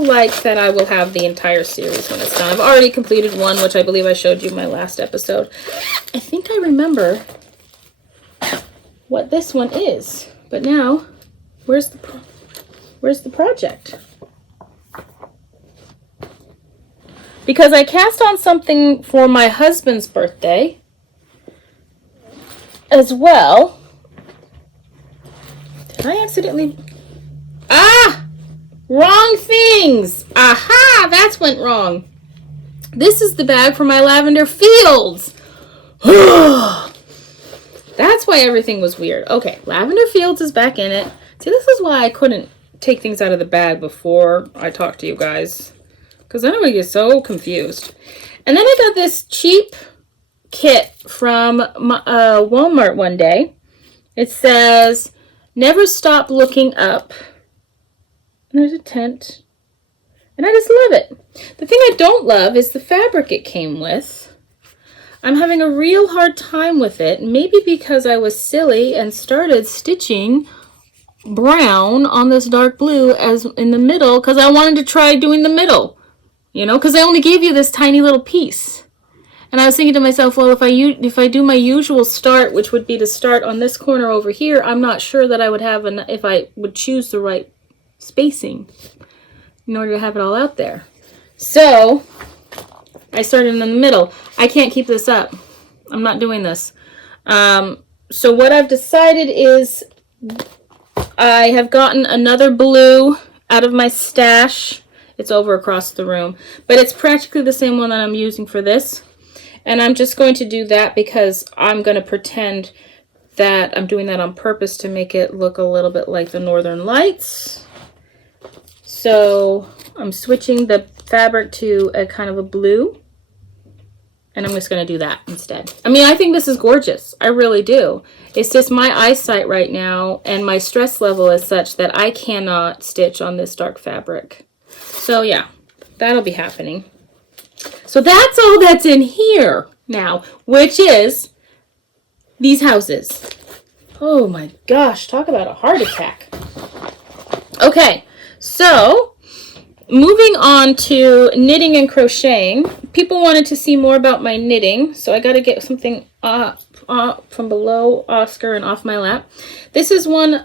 like that I will have the entire series when it's done. I've already completed one, which I believe I showed you in my last episode. I think I remember what this one is. But now, where's the project? Because I cast on something for my husband's birthday as well. Did I accidentally... Ah! Wrong things! Aha! That's went wrong. This is the bag for my lavender fields. That's why everything was weird. Okay, lavender fields is back in it. See, this is why I couldn't take things out of the bag before I talked to you guys, because then I would get so confused. And then I got this cheap kit from Walmart one day. It says, "Never stop looking up." And there's a tent. And I just love it. The thing I don't love is the fabric it came with. I'm having a real hard time with it. Maybe because I was silly and started stitching brown on this dark blue as in the middle, because I wanted to try doing the middle. You know, because I only gave you this tiny little piece. And I was thinking to myself, well, if I do my usual start, which would be to start on this corner over here, I'm not sure that I would have if I would choose the right spacing in order to have it all out there. So I started in the middle. I can't keep this up. I'm not doing this. So what I've decided is I have gotten another blue out of my stash. It's over across the room, but it's practically the same one that I'm using for this. And I'm just going to do that because I'm going to pretend that I'm doing that on purpose to make it look a little bit like the Northern Lights. So I'm switching the fabric to a kind of a blue, and I'm just going to do that instead. I mean, I think this is gorgeous. I really do. It's just my eyesight right now and my stress level is such that I cannot stitch on this dark fabric. So yeah, that'll be happening. So that's all that's in here now, which is these houses. Oh my gosh, talk about a heart attack. Okay, so moving on to knitting and crocheting. People wanted to see more about my knitting, so I got to get something up from below Oscar and off my lap. This is one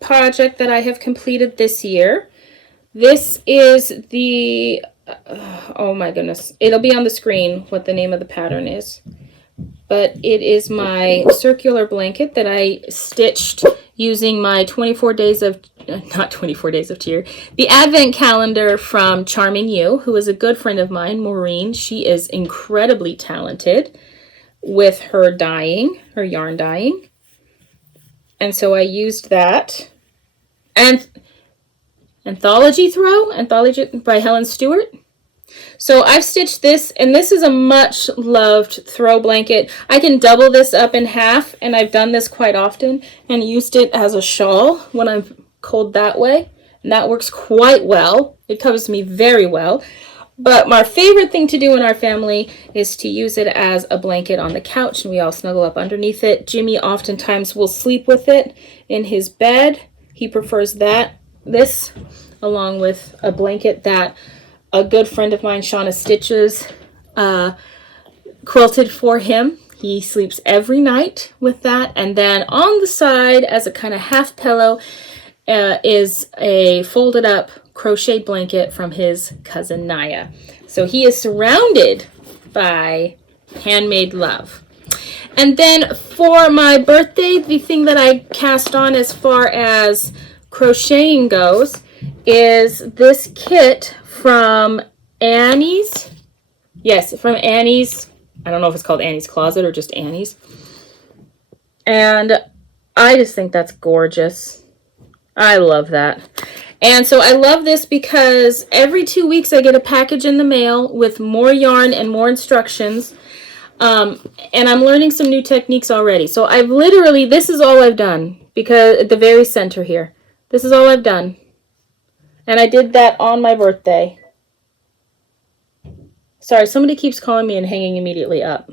project that I have completed this year. This is the... oh my goodness. It'll be on the screen what the name of the pattern is. But it is my circular blanket that I stitched using my 24 days of... not 24 days of cheer. The advent calendar from Charming You, who is a good friend of mine, Maureen. She is incredibly talented with her dyeing, her yarn dyeing. And so I used that. And Anthology by Helen Stewart. So I've stitched this, and this is a much loved throw blanket. I can double this up in half, and I've done this quite often and used it as a shawl when I'm cold that way, and that works quite well. It covers me very well. But my favorite thing to do in our family is to use it as a blanket on the couch, and we all snuggle up underneath it. Jimmy oftentimes will sleep with it in his bed. He prefers this along with a blanket that a good friend of mine, Shauna Stitches, quilted for him. He sleeps every night with that. And then on the side, as a kind of half pillow, is a folded up crochet blanket from his cousin Naya. So he is surrounded by handmade love. And then for my birthday, the thing that I cast on as far as crocheting goes is this kit from Annie's. Yes, from Annie's. I don't know if it's called Annie's Closet or just Annie's. And I just think that's gorgeous. I love that. And so I love this because every 2 weeks I get a package in the mail with more yarn and more instructions. And I'm learning some new techniques already. So I've literally, this is all I've done, because at the very center here, this is all I've done. And I did that on my birthday. Sorry, somebody keeps calling me and hanging immediately up.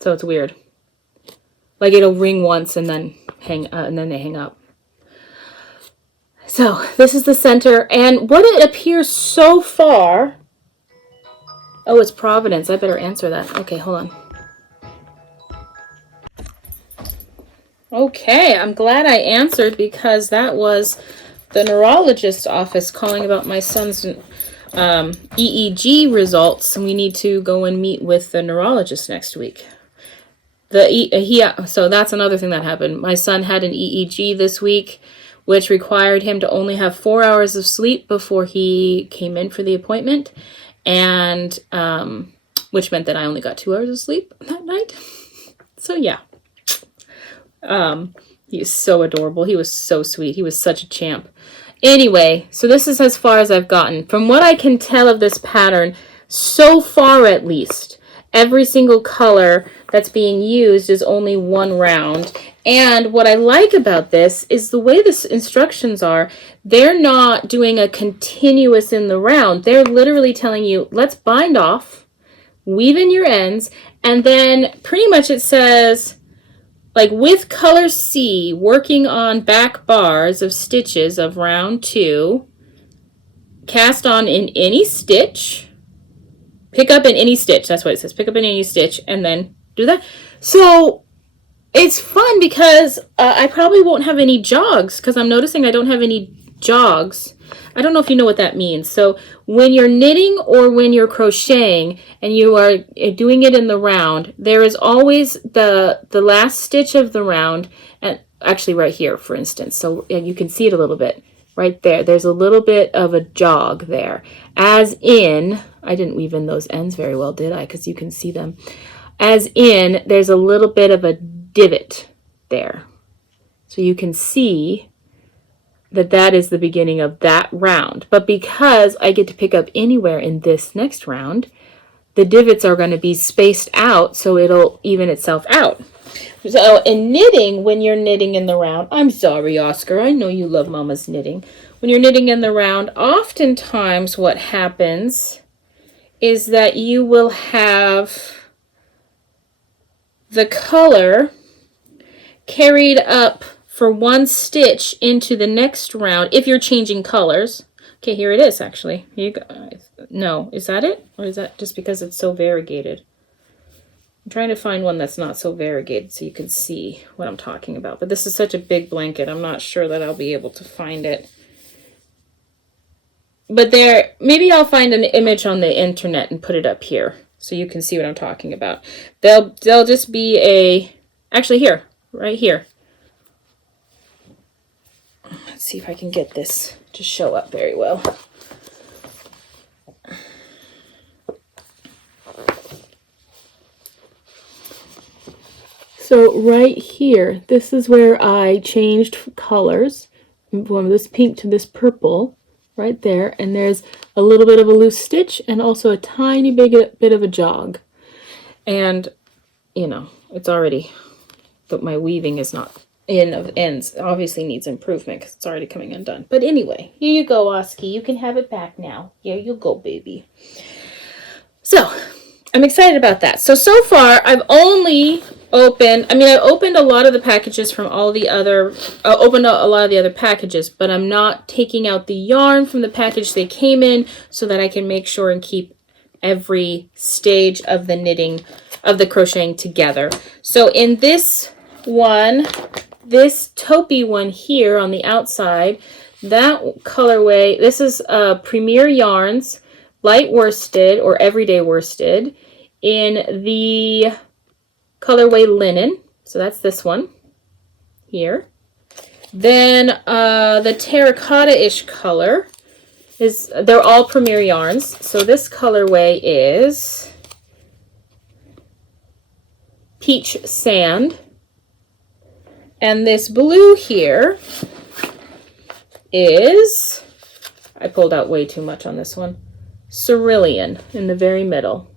So it's weird. Like it'll ring once and then they hang up. So this is the center, and what it appears so far. Oh, it's Providence. I better answer that. Okay, hold on. Okay, I'm glad I answered, because that was the neurologist's office calling about my son's EEG results, and we need to go and meet with the neurologist next week. So that's another thing that happened. My son had an EEG this week, which required him to only have 4 hours of sleep before he came in for the appointment, and which meant that I only got 2 hours of sleep that night. So yeah, he is so adorable. He was so sweet. He was such a champ. Anyway, so this is as far as I've gotten. From what I can tell of this pattern, so far at least, every single color that's being used is only one round. And what I like about this is the way the instructions are. They're not doing a continuous in the round. They're literally telling you, let's bind off, weave in your ends, and then pretty much it says, like with color C, working on back bars of stitches of round 2, cast on in any stitch, pick up in any stitch. That's what it says. Pick up in any stitch, and then do that. So it's fun because I probably won't have any jogs, because I'm noticing I don't have any jogs. I don't know if you know what that means. So when you're knitting or when you're crocheting and you are doing it in the round, there is always the last stitch of the round, and actually right here, for instance. So you can see it a little bit right there. There's a little bit of a jog there, as in, I didn't weave in those ends very well, did I? Because you can see them. As in, there's a little bit of a divot there. So you can see that that is the beginning of that round. But because I get to pick up anywhere in this next round, the divots are going to be spaced out so it'll even itself out. So in knitting, when you're knitting in the round, I'm sorry, Oscar, I know you love Mama's knitting. When you're knitting in the round, oftentimes what happens is that you will have the color carried up for one stitch into the next round if you're changing colors. Okay, here it is actually. Here you go. No, is that it? Or is that just because it's so variegated? I'm trying to find one that's not so variegated so you can see what I'm talking about. But this is such a big blanket, I'm not sure that I'll be able to find it. But there, maybe I'll find an image on the internet and put it up here so you can see what I'm talking about. They'll just be actually here, right here. Let's see if I can get this to show up very well. So right here, this is where I changed colors from this pink to this purple right there, and there's a little bit of a loose stitch and also a tiny bit of a jog. And you know, it's already, but my weaving is not in of ends, obviously needs improvement because it's already coming undone. But anyway, here you go, Oski, you can have it back now. Here you go, baby. So I'm excited about that. So far I've only opened, I opened a lot of the packages from all the other, opened a lot of the other packages, but I'm not taking out the yarn from the package they came in so that I can make sure and keep every stage of the knitting, of the crocheting together. So in this one, this taupey one here on the outside, that colorway, this is Premier Yarns light worsted or everyday worsted in the colorway linen. So that's this one here. Then the terracotta-ish color is, they're all Premier Yarns. So this colorway is Peach Sand. And this blue here is, I pulled out way too much on this one, cerulean in the very middle.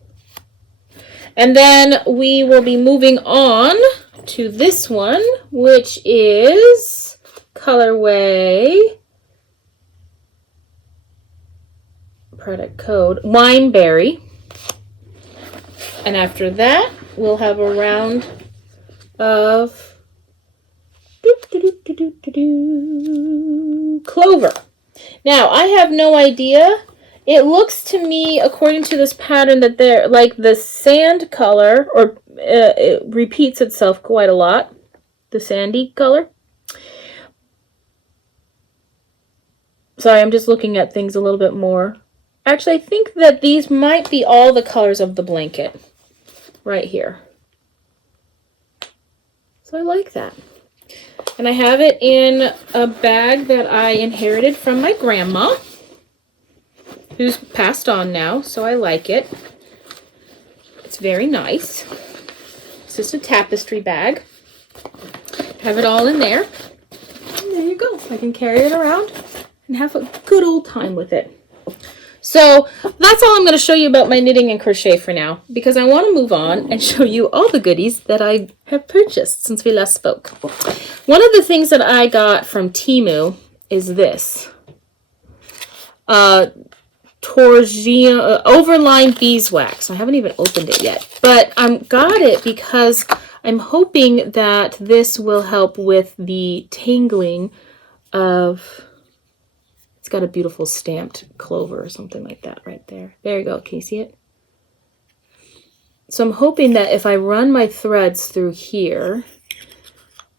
And then we will be moving on to this one, which is colorway, product code, Wineberry. And after that, we'll have a round of Clover. Now, I have no idea. It looks to me, according to this pattern, that they're like the sand color, or it repeats itself quite a lot, the sandy color. Sorry, I'm just looking at things a little bit more. Actually, I think that these might be all the colors of the blanket right here. So I like that. And I have it in a bag that I inherited from my grandma, who's passed on now, so I like it. It's very nice. It's just a tapestry bag. Have it all in there. And there you go. I can carry it around and have a good old time with it. So that's all I'm going to show you about my knitting and crochet for now, because I want to move on and show you all the goodies that I have purchased since we last spoke. One of the things that I got from Temu is this. Overline beeswax. I haven't even opened it yet, but I got it because I'm hoping that this will help with the tangling of... It's got a beautiful stamped clover or something like that right there. There you go. Can you see it? So I'm hoping that if I run my threads through here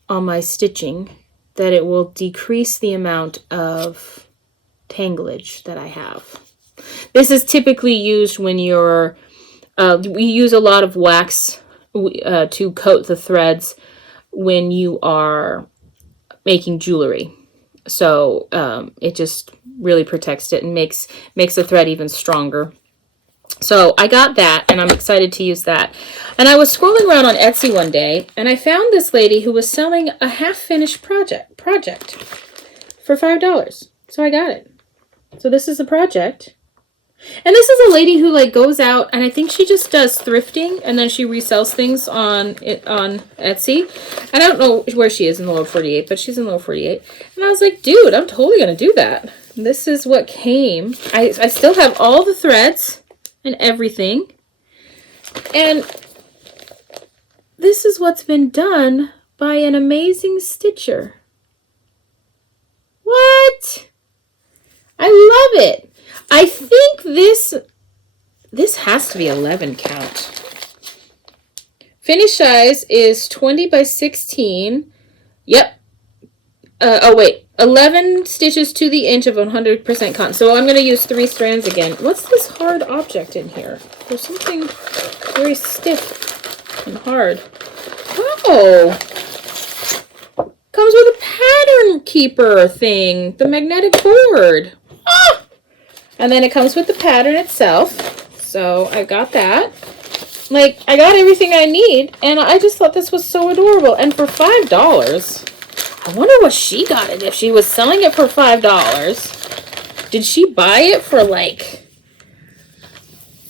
on my stitching, that it will decrease the amount of tanglage that I have. This is typically used when you're, we use a lot of wax to coat the threads when you are making jewelry. So it just really protects it and makes the thread even stronger. So I got that, and I'm excited to use that. And I was scrolling around on Etsy one day, and I found this lady who was selling a half-finished project for $5. So I got it. So this is a project. And this is a lady who like goes out, and I think she just does thrifting, and then she resells things on Etsy. And I don't know where she is in the lower 48, but she's in the lower 48. And I was like, dude, I'm totally going to do that. And this is what came. I still have all the threads and everything. And this is what's been done by an amazing stitcher. What? I love it. I think this has to be 11 count. Finish size is 20 by 16. Yep. Oh, wait. 11 stitches to the inch of 100% cotton. So I'm going to use 3 strands again. What's this hard object in here? There's something very stiff and hard. Oh! Comes with a pattern keeper thing. The magnetic board. Ah! And then it comes with the pattern itself. So I got that. Like, I got everything I need. And I just thought this was so adorable. And for $5, I wonder what she got it if she was selling it for $5. Did she buy it for like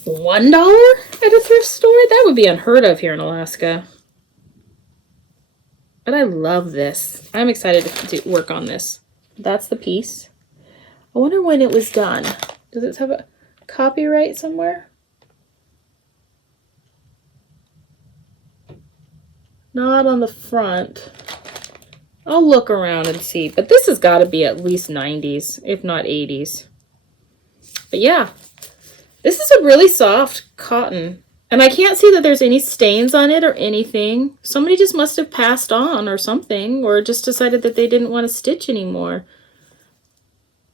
$1 at a thrift store? That would be unheard of here in Alaska. But I love this. I'm excited to work on this. That's the piece. I wonder when it was done. Does it have a copyright somewhere? Not on the front. I'll look around and see. But this has got to be at least 90s, if not 80s. But yeah, this is a really soft cotton. And I can't see that there's any stains on it or anything. Somebody just must have passed on or something, or just decided that they didn't want to stitch anymore.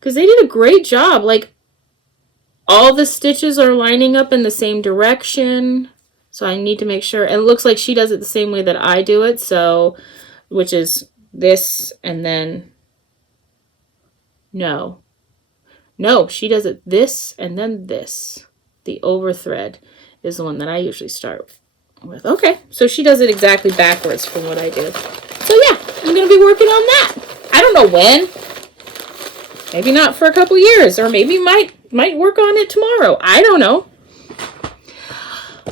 Because they did a great job. Like, all the stitches are lining up in the same direction. So I need to make sure. And it looks like she does it the same way that I do it. So, which is this and then, no, she does it this and then this. The over thread is the one that I usually start with. Okay, so she does it exactly backwards from what I do. So yeah, I'm going to be working on that. I don't know when. Maybe not for a couple years, or maybe might work on it tomorrow. I don't know.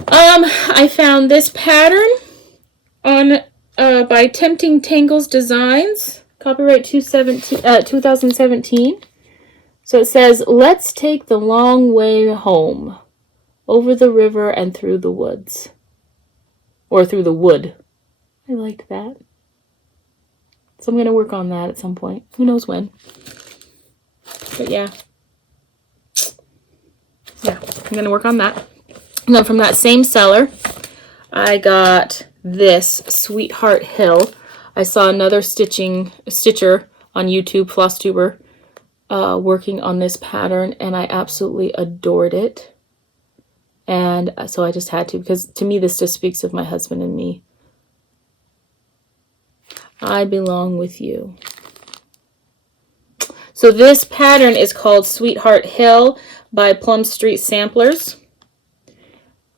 I found this pattern on by Tempting Tangles Designs, copyright 2017. So it says, "Let's take the long way home, over the river and through the woods." Or through the wood. I liked that. So I'm going to work on that at some point. Who knows when. But yeah. Yeah, I'm going to work on that. And then from that same seller, I got this Sweetheart Hill. I saw another stitcher on YouTube, Flosstuber, working on this pattern, and I absolutely adored it. And so I just had to, because to me this just speaks of my husband and me. I belong with you. So this pattern is called Sweetheart Hill by Plum Street Samplers.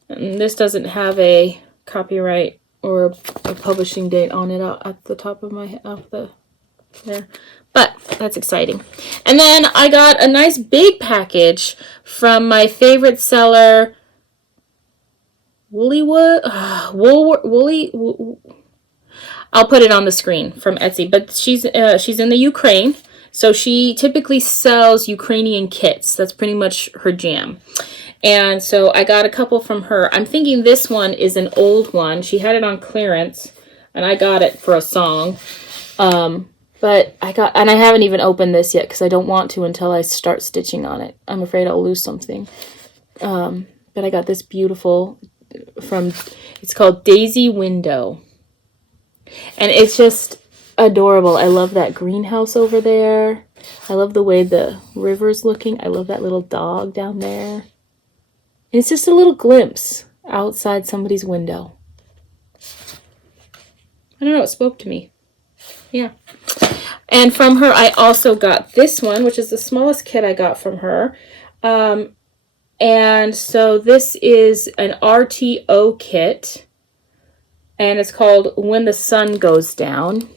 And this doesn't have a copyright or a publishing date on it at the top of my there. But that's exciting. And then I got a nice big package from my favorite seller, Woollywood. I'll put it on the screen, from Etsy. But she's in the Ukraine, so she typically sells Ukrainian kits. That's pretty much her jam. And so I got a couple from her. I'm thinking this one is an old one. She had it on clearance, and I got it for a song. But I haven't even opened this yet because I don't want to until I start stitching on it. I'm afraid I'll lose something. But I got this beautiful it's called Daisy Window. And it's just adorable. I love that greenhouse over there. I love the way the river's looking. I love that little dog down there. And it's just a little glimpse outside somebody's window. I don't know, it spoke to me. Yeah. And from her, I also got this one, which is the smallest kit I got from her. And so this is an RTO kit. And it's called When the Sun Goes Down.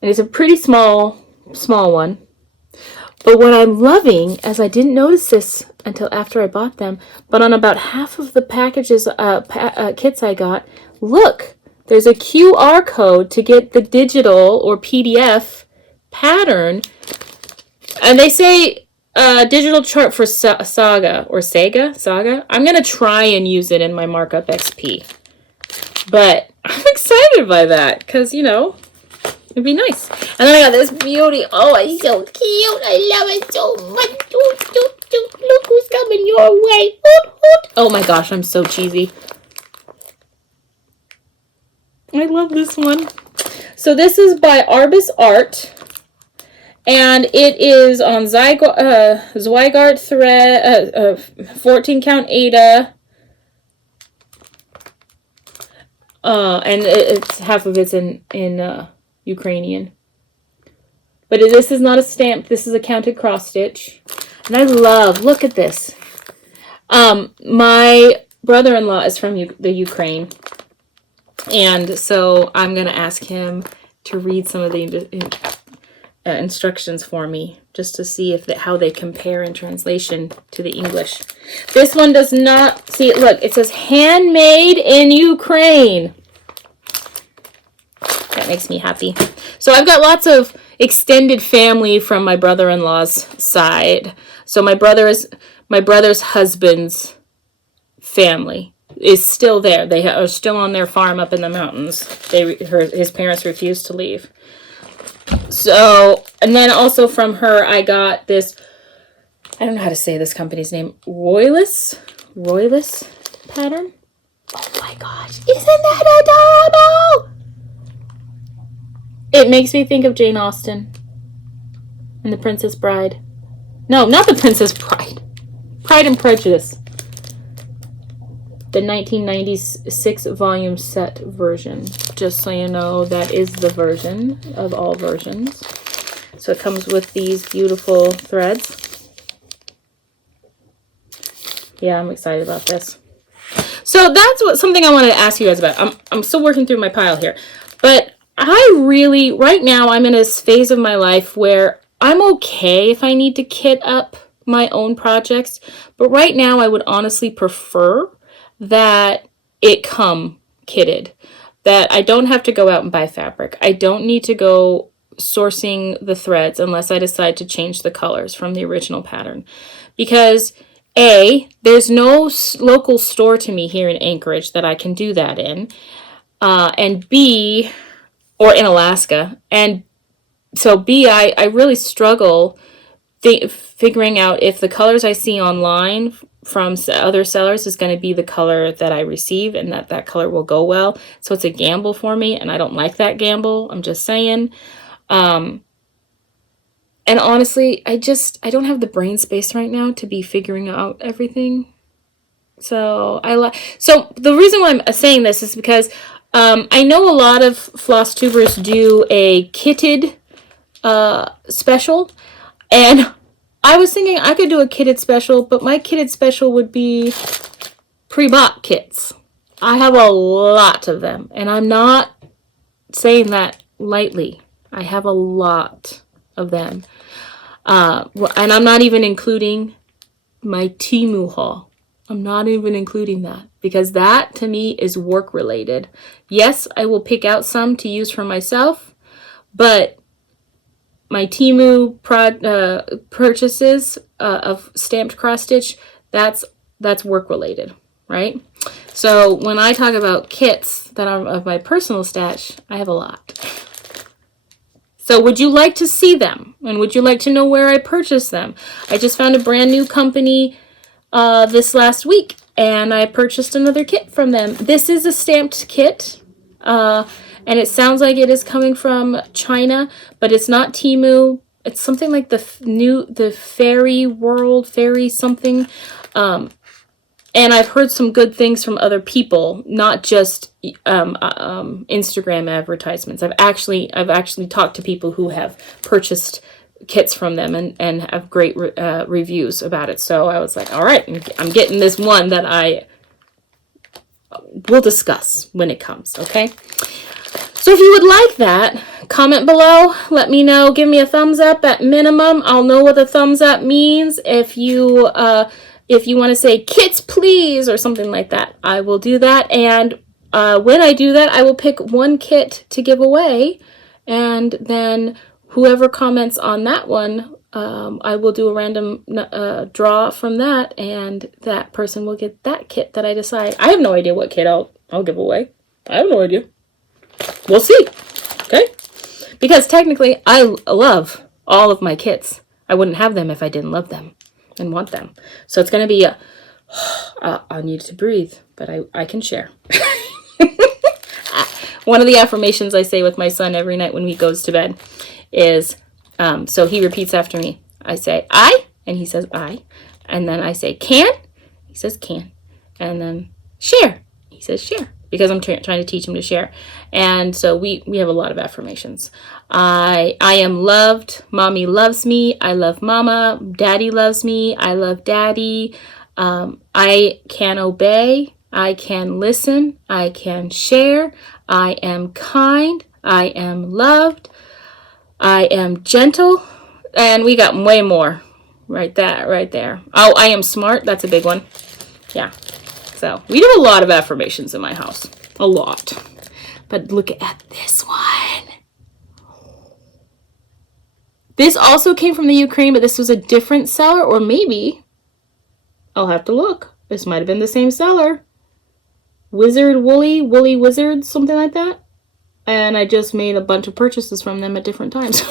And it's a pretty small one. But what I'm loving, as I didn't notice this until after I bought them, but on about half of the packages, kits I got, look, there's a QR code to get the digital or PDF pattern. And they say digital chart for Saga. I'm going to try and use it in my Markup XP. But I'm excited by that because, you know, it'd be nice. And then I got this beauty. Oh, it's so cute. I love it so much. Look who's coming your way. Oh my gosh, I'm so cheesy. I love this one. So this is by Arbus Art. And it is on Zweigart thread, 14 count Ada. And it's half of it's in Ukrainian. But this is not a stamp. This is a counted cross stitch. And I love, look at this. My brother-in-law is from the Ukraine. And so I'm going to ask him to read some of the instructions for me, just to see how they compare in translation to the English. This one does not, see, look, it says handmade in Ukraine. That makes me happy. So I've got lots of extended family from my brother-in-law's side. So my brother's husband's family is still there. They are still on their farm up in the mountains. His parents refused to leave. So, and then also from her, I got this, I don't know how to say this company's name, Royalist pattern. Oh my gosh, isn't that adorable? It makes me think of Jane Austen and The Princess Bride. No, not The Princess Bride. Pride and Prejudice. The 1996 volume set version. Just so you know, that is the version of all versions. So it comes with these beautiful threads. Yeah, I'm excited about this. So that's something I wanted to ask you guys about. I'm still working through my pile here. But right now, I'm in a phase of my life where I'm okay if I need to kit up my own projects. But right now, I would honestly prefer that it come kitted. That I don't have to go out and buy fabric. I don't need to go sourcing the threads unless I decide to change the colors from the original pattern. Because A, there's no local store to me here in Anchorage that I can do that in. And B, or in Alaska. And so B, I really struggle figuring out if the colors I see online from other sellers is going to be the color that I receive and that color will go well. So it's a gamble for me, and I don't like that gamble. I'm just saying. And honestly, I don't have the brain space right now to be figuring out everything. So so the reason why I'm saying this is because I know a lot of Flosstubers do a kitted special, and I was thinking I could do a kitted special, but my kitted special would be pre-bought kits. I have a lot of them, and I'm not saying that lightly. I have a lot of them. And I'm not even including my Temu haul. I'm not even including that because that to me is work related. Yes, I will pick out some to use for myself, but my Temu purchases of stamped cross stitch, that's work related, right? So when I talk about kits that are of my personal stash, I have a lot. So would you like to see them? And would you like to know where I purchased them? I just found a brand new company this last week, and I purchased another kit from them. This is a stamped kit, and it sounds like it is coming from China, but it's not Temu. It's something like the Fairy something. And I've heard some good things from other people, not just Instagram advertisements. I've actually talked to people who have purchased kits from them and have great reviews about it. So I was like, all right, I'm getting this one that I will discuss when it comes, okay? So if you would like that, comment below, let me know, give me a thumbs up at minimum. I'll know what a thumbs up means. If you want to say kits please or something like that, I will do that. And when I do that, I will pick one kit to give away, and then whoever comments on that one, I will do a random draw from that, and that person will get that kit that I decide. I have no idea what kit I'll give away. I have no idea. We'll see. Okay? Because technically, I love all of my kits. I wouldn't have them if I didn't love them and want them. So it's going to be I need to breathe, but I can share. One of the affirmations I say with my son every night when he goes to bed is, so he repeats after me. I say, I, and he says, I. And then I say, can, he says, can. And then share, he says, share. Because I'm trying to teach him to share. And so we have a lot of affirmations. I am loved. Mommy loves me. I love mama. Daddy loves me. I love daddy. I can obey. I can listen. I can share. I am kind. I am loved. I am gentle. And we got way more. Right there. Oh, I am smart. That's a big one. Yeah. So we do a lot of affirmations in my house. A lot. But look at this one. This also came from the Ukraine, but this was a different seller, or maybe I'll have to look. This might have been the same seller. Woolly Wizard, something like that. And I just made a bunch of purchases from them at different times.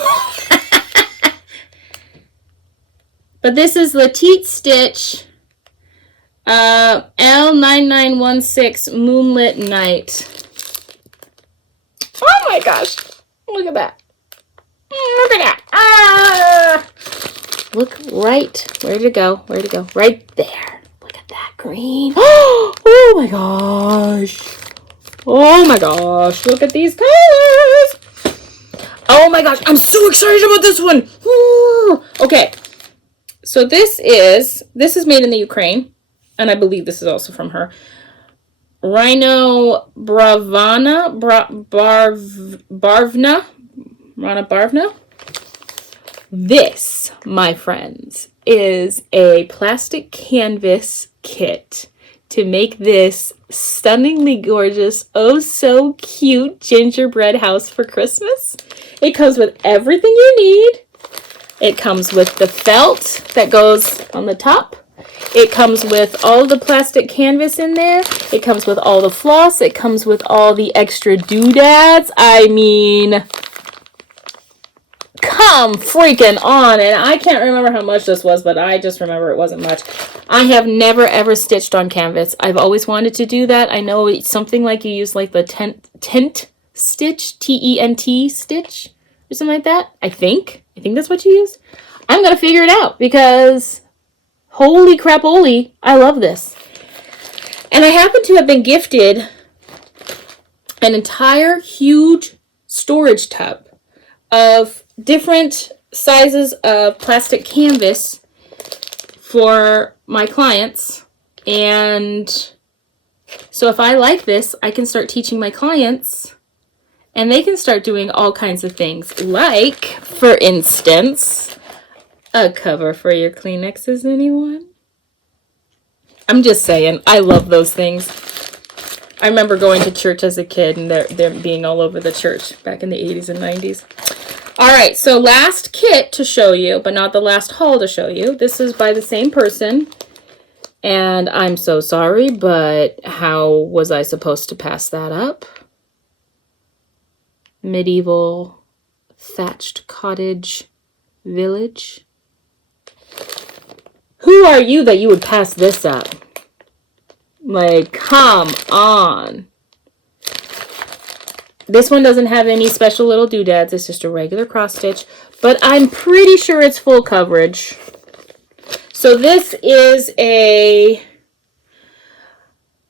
But this is Kindred Stitch. L9916 Moonlit Night. Oh my gosh. Look at that. Look at that. Ah! Look right. Where to go? Right there. Look at that green. Oh my gosh. Oh my gosh. Look at these colors. Oh my gosh. I'm so excited about this one. Okay. So this is made in the Ukraine. And I believe this is also from her. Rhino Bravana, Barvna, Rana Barvna. This, my friends, is a plastic canvas kit to make this stunningly gorgeous, oh so cute gingerbread house for Christmas. It comes with everything you need. It comes with the felt that goes on the top. It comes with all the plastic canvas in there. It comes with all the floss. It comes with all the extra doodads. I mean, come freaking on. And I can't remember how much this was, but I just remember it wasn't much. I have never ever stitched on canvas. I've always wanted to do that. I know it's something like you use like the tent stitch, T-E-N-T stitch or something like that. I think that's what you use. I'm going to figure it out because holy crap-oly, I love this. And I happen to have been gifted an entire huge storage tub of different sizes of plastic canvas for my clients. And so if I like this, I can start teaching my clients and they can start doing all kinds of things. Like, for instance, a cover for your Kleenexes, anyone? I'm just saying, I love those things. I remember going to church as a kid and them being all over the church back in the 80s and 90s. All right, so last kit to show you, but not the last haul to show you. This is by the same person. And I'm so sorry, but how was I supposed to pass that up? Medieval thatched cottage village. Who are you that you would pass this up? Like, come on. This one doesn't have any special little doodads. It's just a regular cross stitch. But I'm pretty sure it's full coverage. So this is a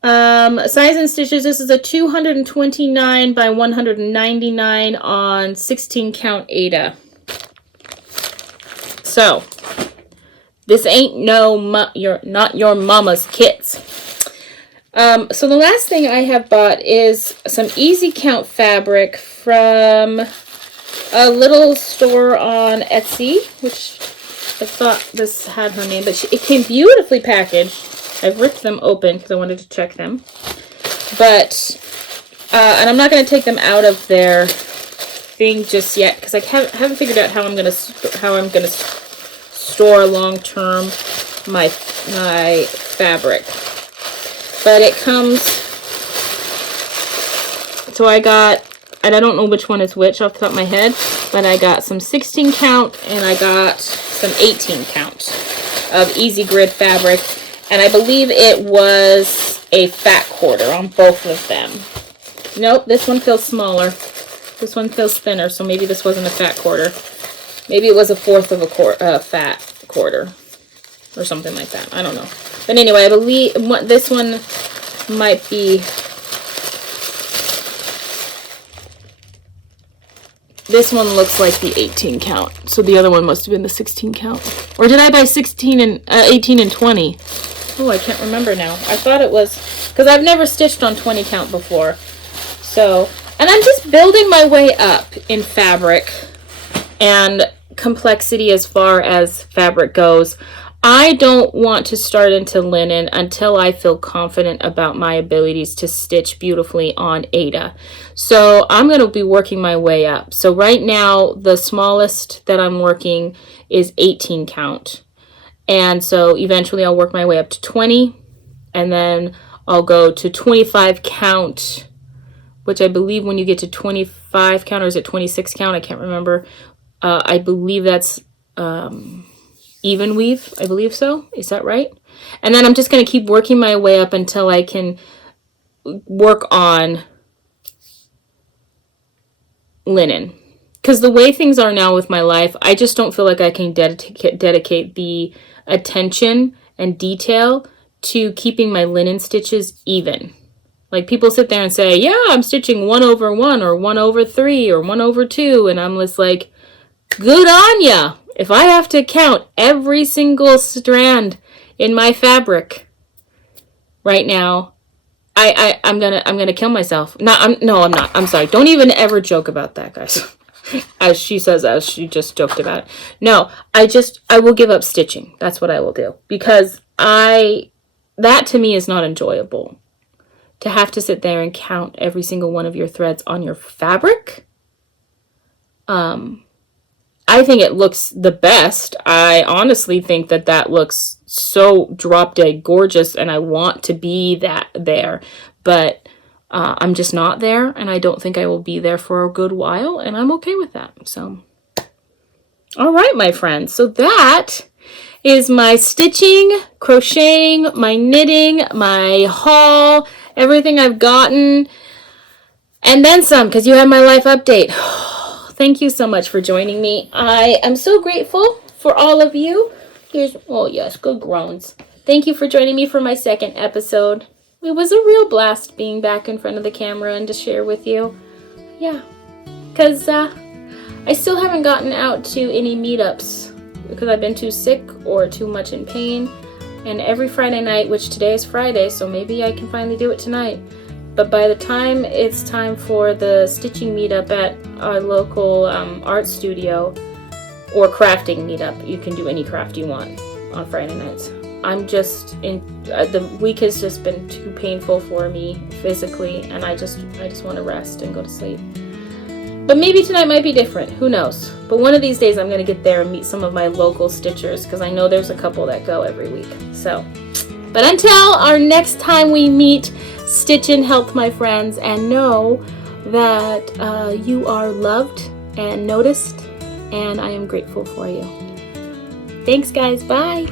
size and stitches. This is a 229 by 199 on 16 count Aida. So this ain't not your mama's kits. So the last thing I have bought is some easy count fabric from a little store on Etsy, which I thought this had her name, but it came beautifully packaged. I've ripped them open because I wanted to check them. But, and I'm not going to take them out of their thing just yet because I haven't figured out how I'm going to store long term my fabric. But it comes, so I got, and I don't know which one is which off the top of my head, but I got some 16 count and I got some 18 count of easy grid fabric. And I believe it was a fat quarter on both of them. Nope, this one feels smaller. This one feels thinner, so maybe this wasn't a fat quarter. Maybe it was a fourth of a fat quarter or something like that. I don't know. But anyway, I believe this one might be, this one looks like the 18 count. So the other one must have been the 16 count. Or did I buy 18 and 20? Oh, I can't remember now. I thought it was, because I've never stitched on 20 count before. So, and I'm just building my way up in fabric and complexity as far as fabric goes. I don't want to start into linen until I feel confident about my abilities to stitch beautifully on Aida. So I'm going to be working my way up. So right now, the smallest that I'm working is 18 count. And so eventually I'll work my way up to 20. And then I'll go to 25 count, which I believe when you get to 25 count, or is it 26 count? I can't remember. I believe that's even weave. I believe so. Is that right? And then I'm just going to keep working my way up until I can work on linen. Because the way things are now with my life, I just don't feel like I can dedicate the attention and detail to keeping my linen stitches even. Like, people sit there and say, yeah, I'm stitching 1/1 or 1/3 or 1/2, and I'm just like, good on ya. If I have to count every single strand in my fabric right now, I'm gonna kill myself. No, I'm not. I'm sorry. Don't even ever joke about that, guys. As she says, as she just joked about it. No, I will give up stitching. That's what I will do, because that to me is not enjoyable. To have to sit there and count every single one of your threads on your fabric. I think it looks the best. I honestly think that looks so drop dead gorgeous, and I want to be there, but I'm just not there, and I don't think I will be there for a good while, and I'm okay with that. So, all right, my friends. So that is my stitching, crocheting, my knitting, my haul, everything I've gotten, and then some, because you have my life update. Thank you so much for joining me. I am so grateful for all of you. Oh yes, good groans. Thank you for joining me for my second episode. It was a real blast being back in front of the camera and to share with you. Yeah, because I still haven't gotten out to any meetups because I've been too sick or too much in pain. And every Friday night, which today is Friday, so maybe I can finally do it tonight. But by the time it's time for the stitching meetup at our local art studio, or crafting meetup, you can do any craft you want on Friday nights. I'm just the week has just been too painful for me physically, and I just want to rest and go to sleep. But maybe tonight might be different. Who knows? But one of these days I'm going to get there and meet some of my local stitchers, because I know there's a couple that go every week. So, but until our next time we meet, stitch in health, my friends, and know that you are loved and noticed, and I am grateful for you. Thanks, guys. Bye.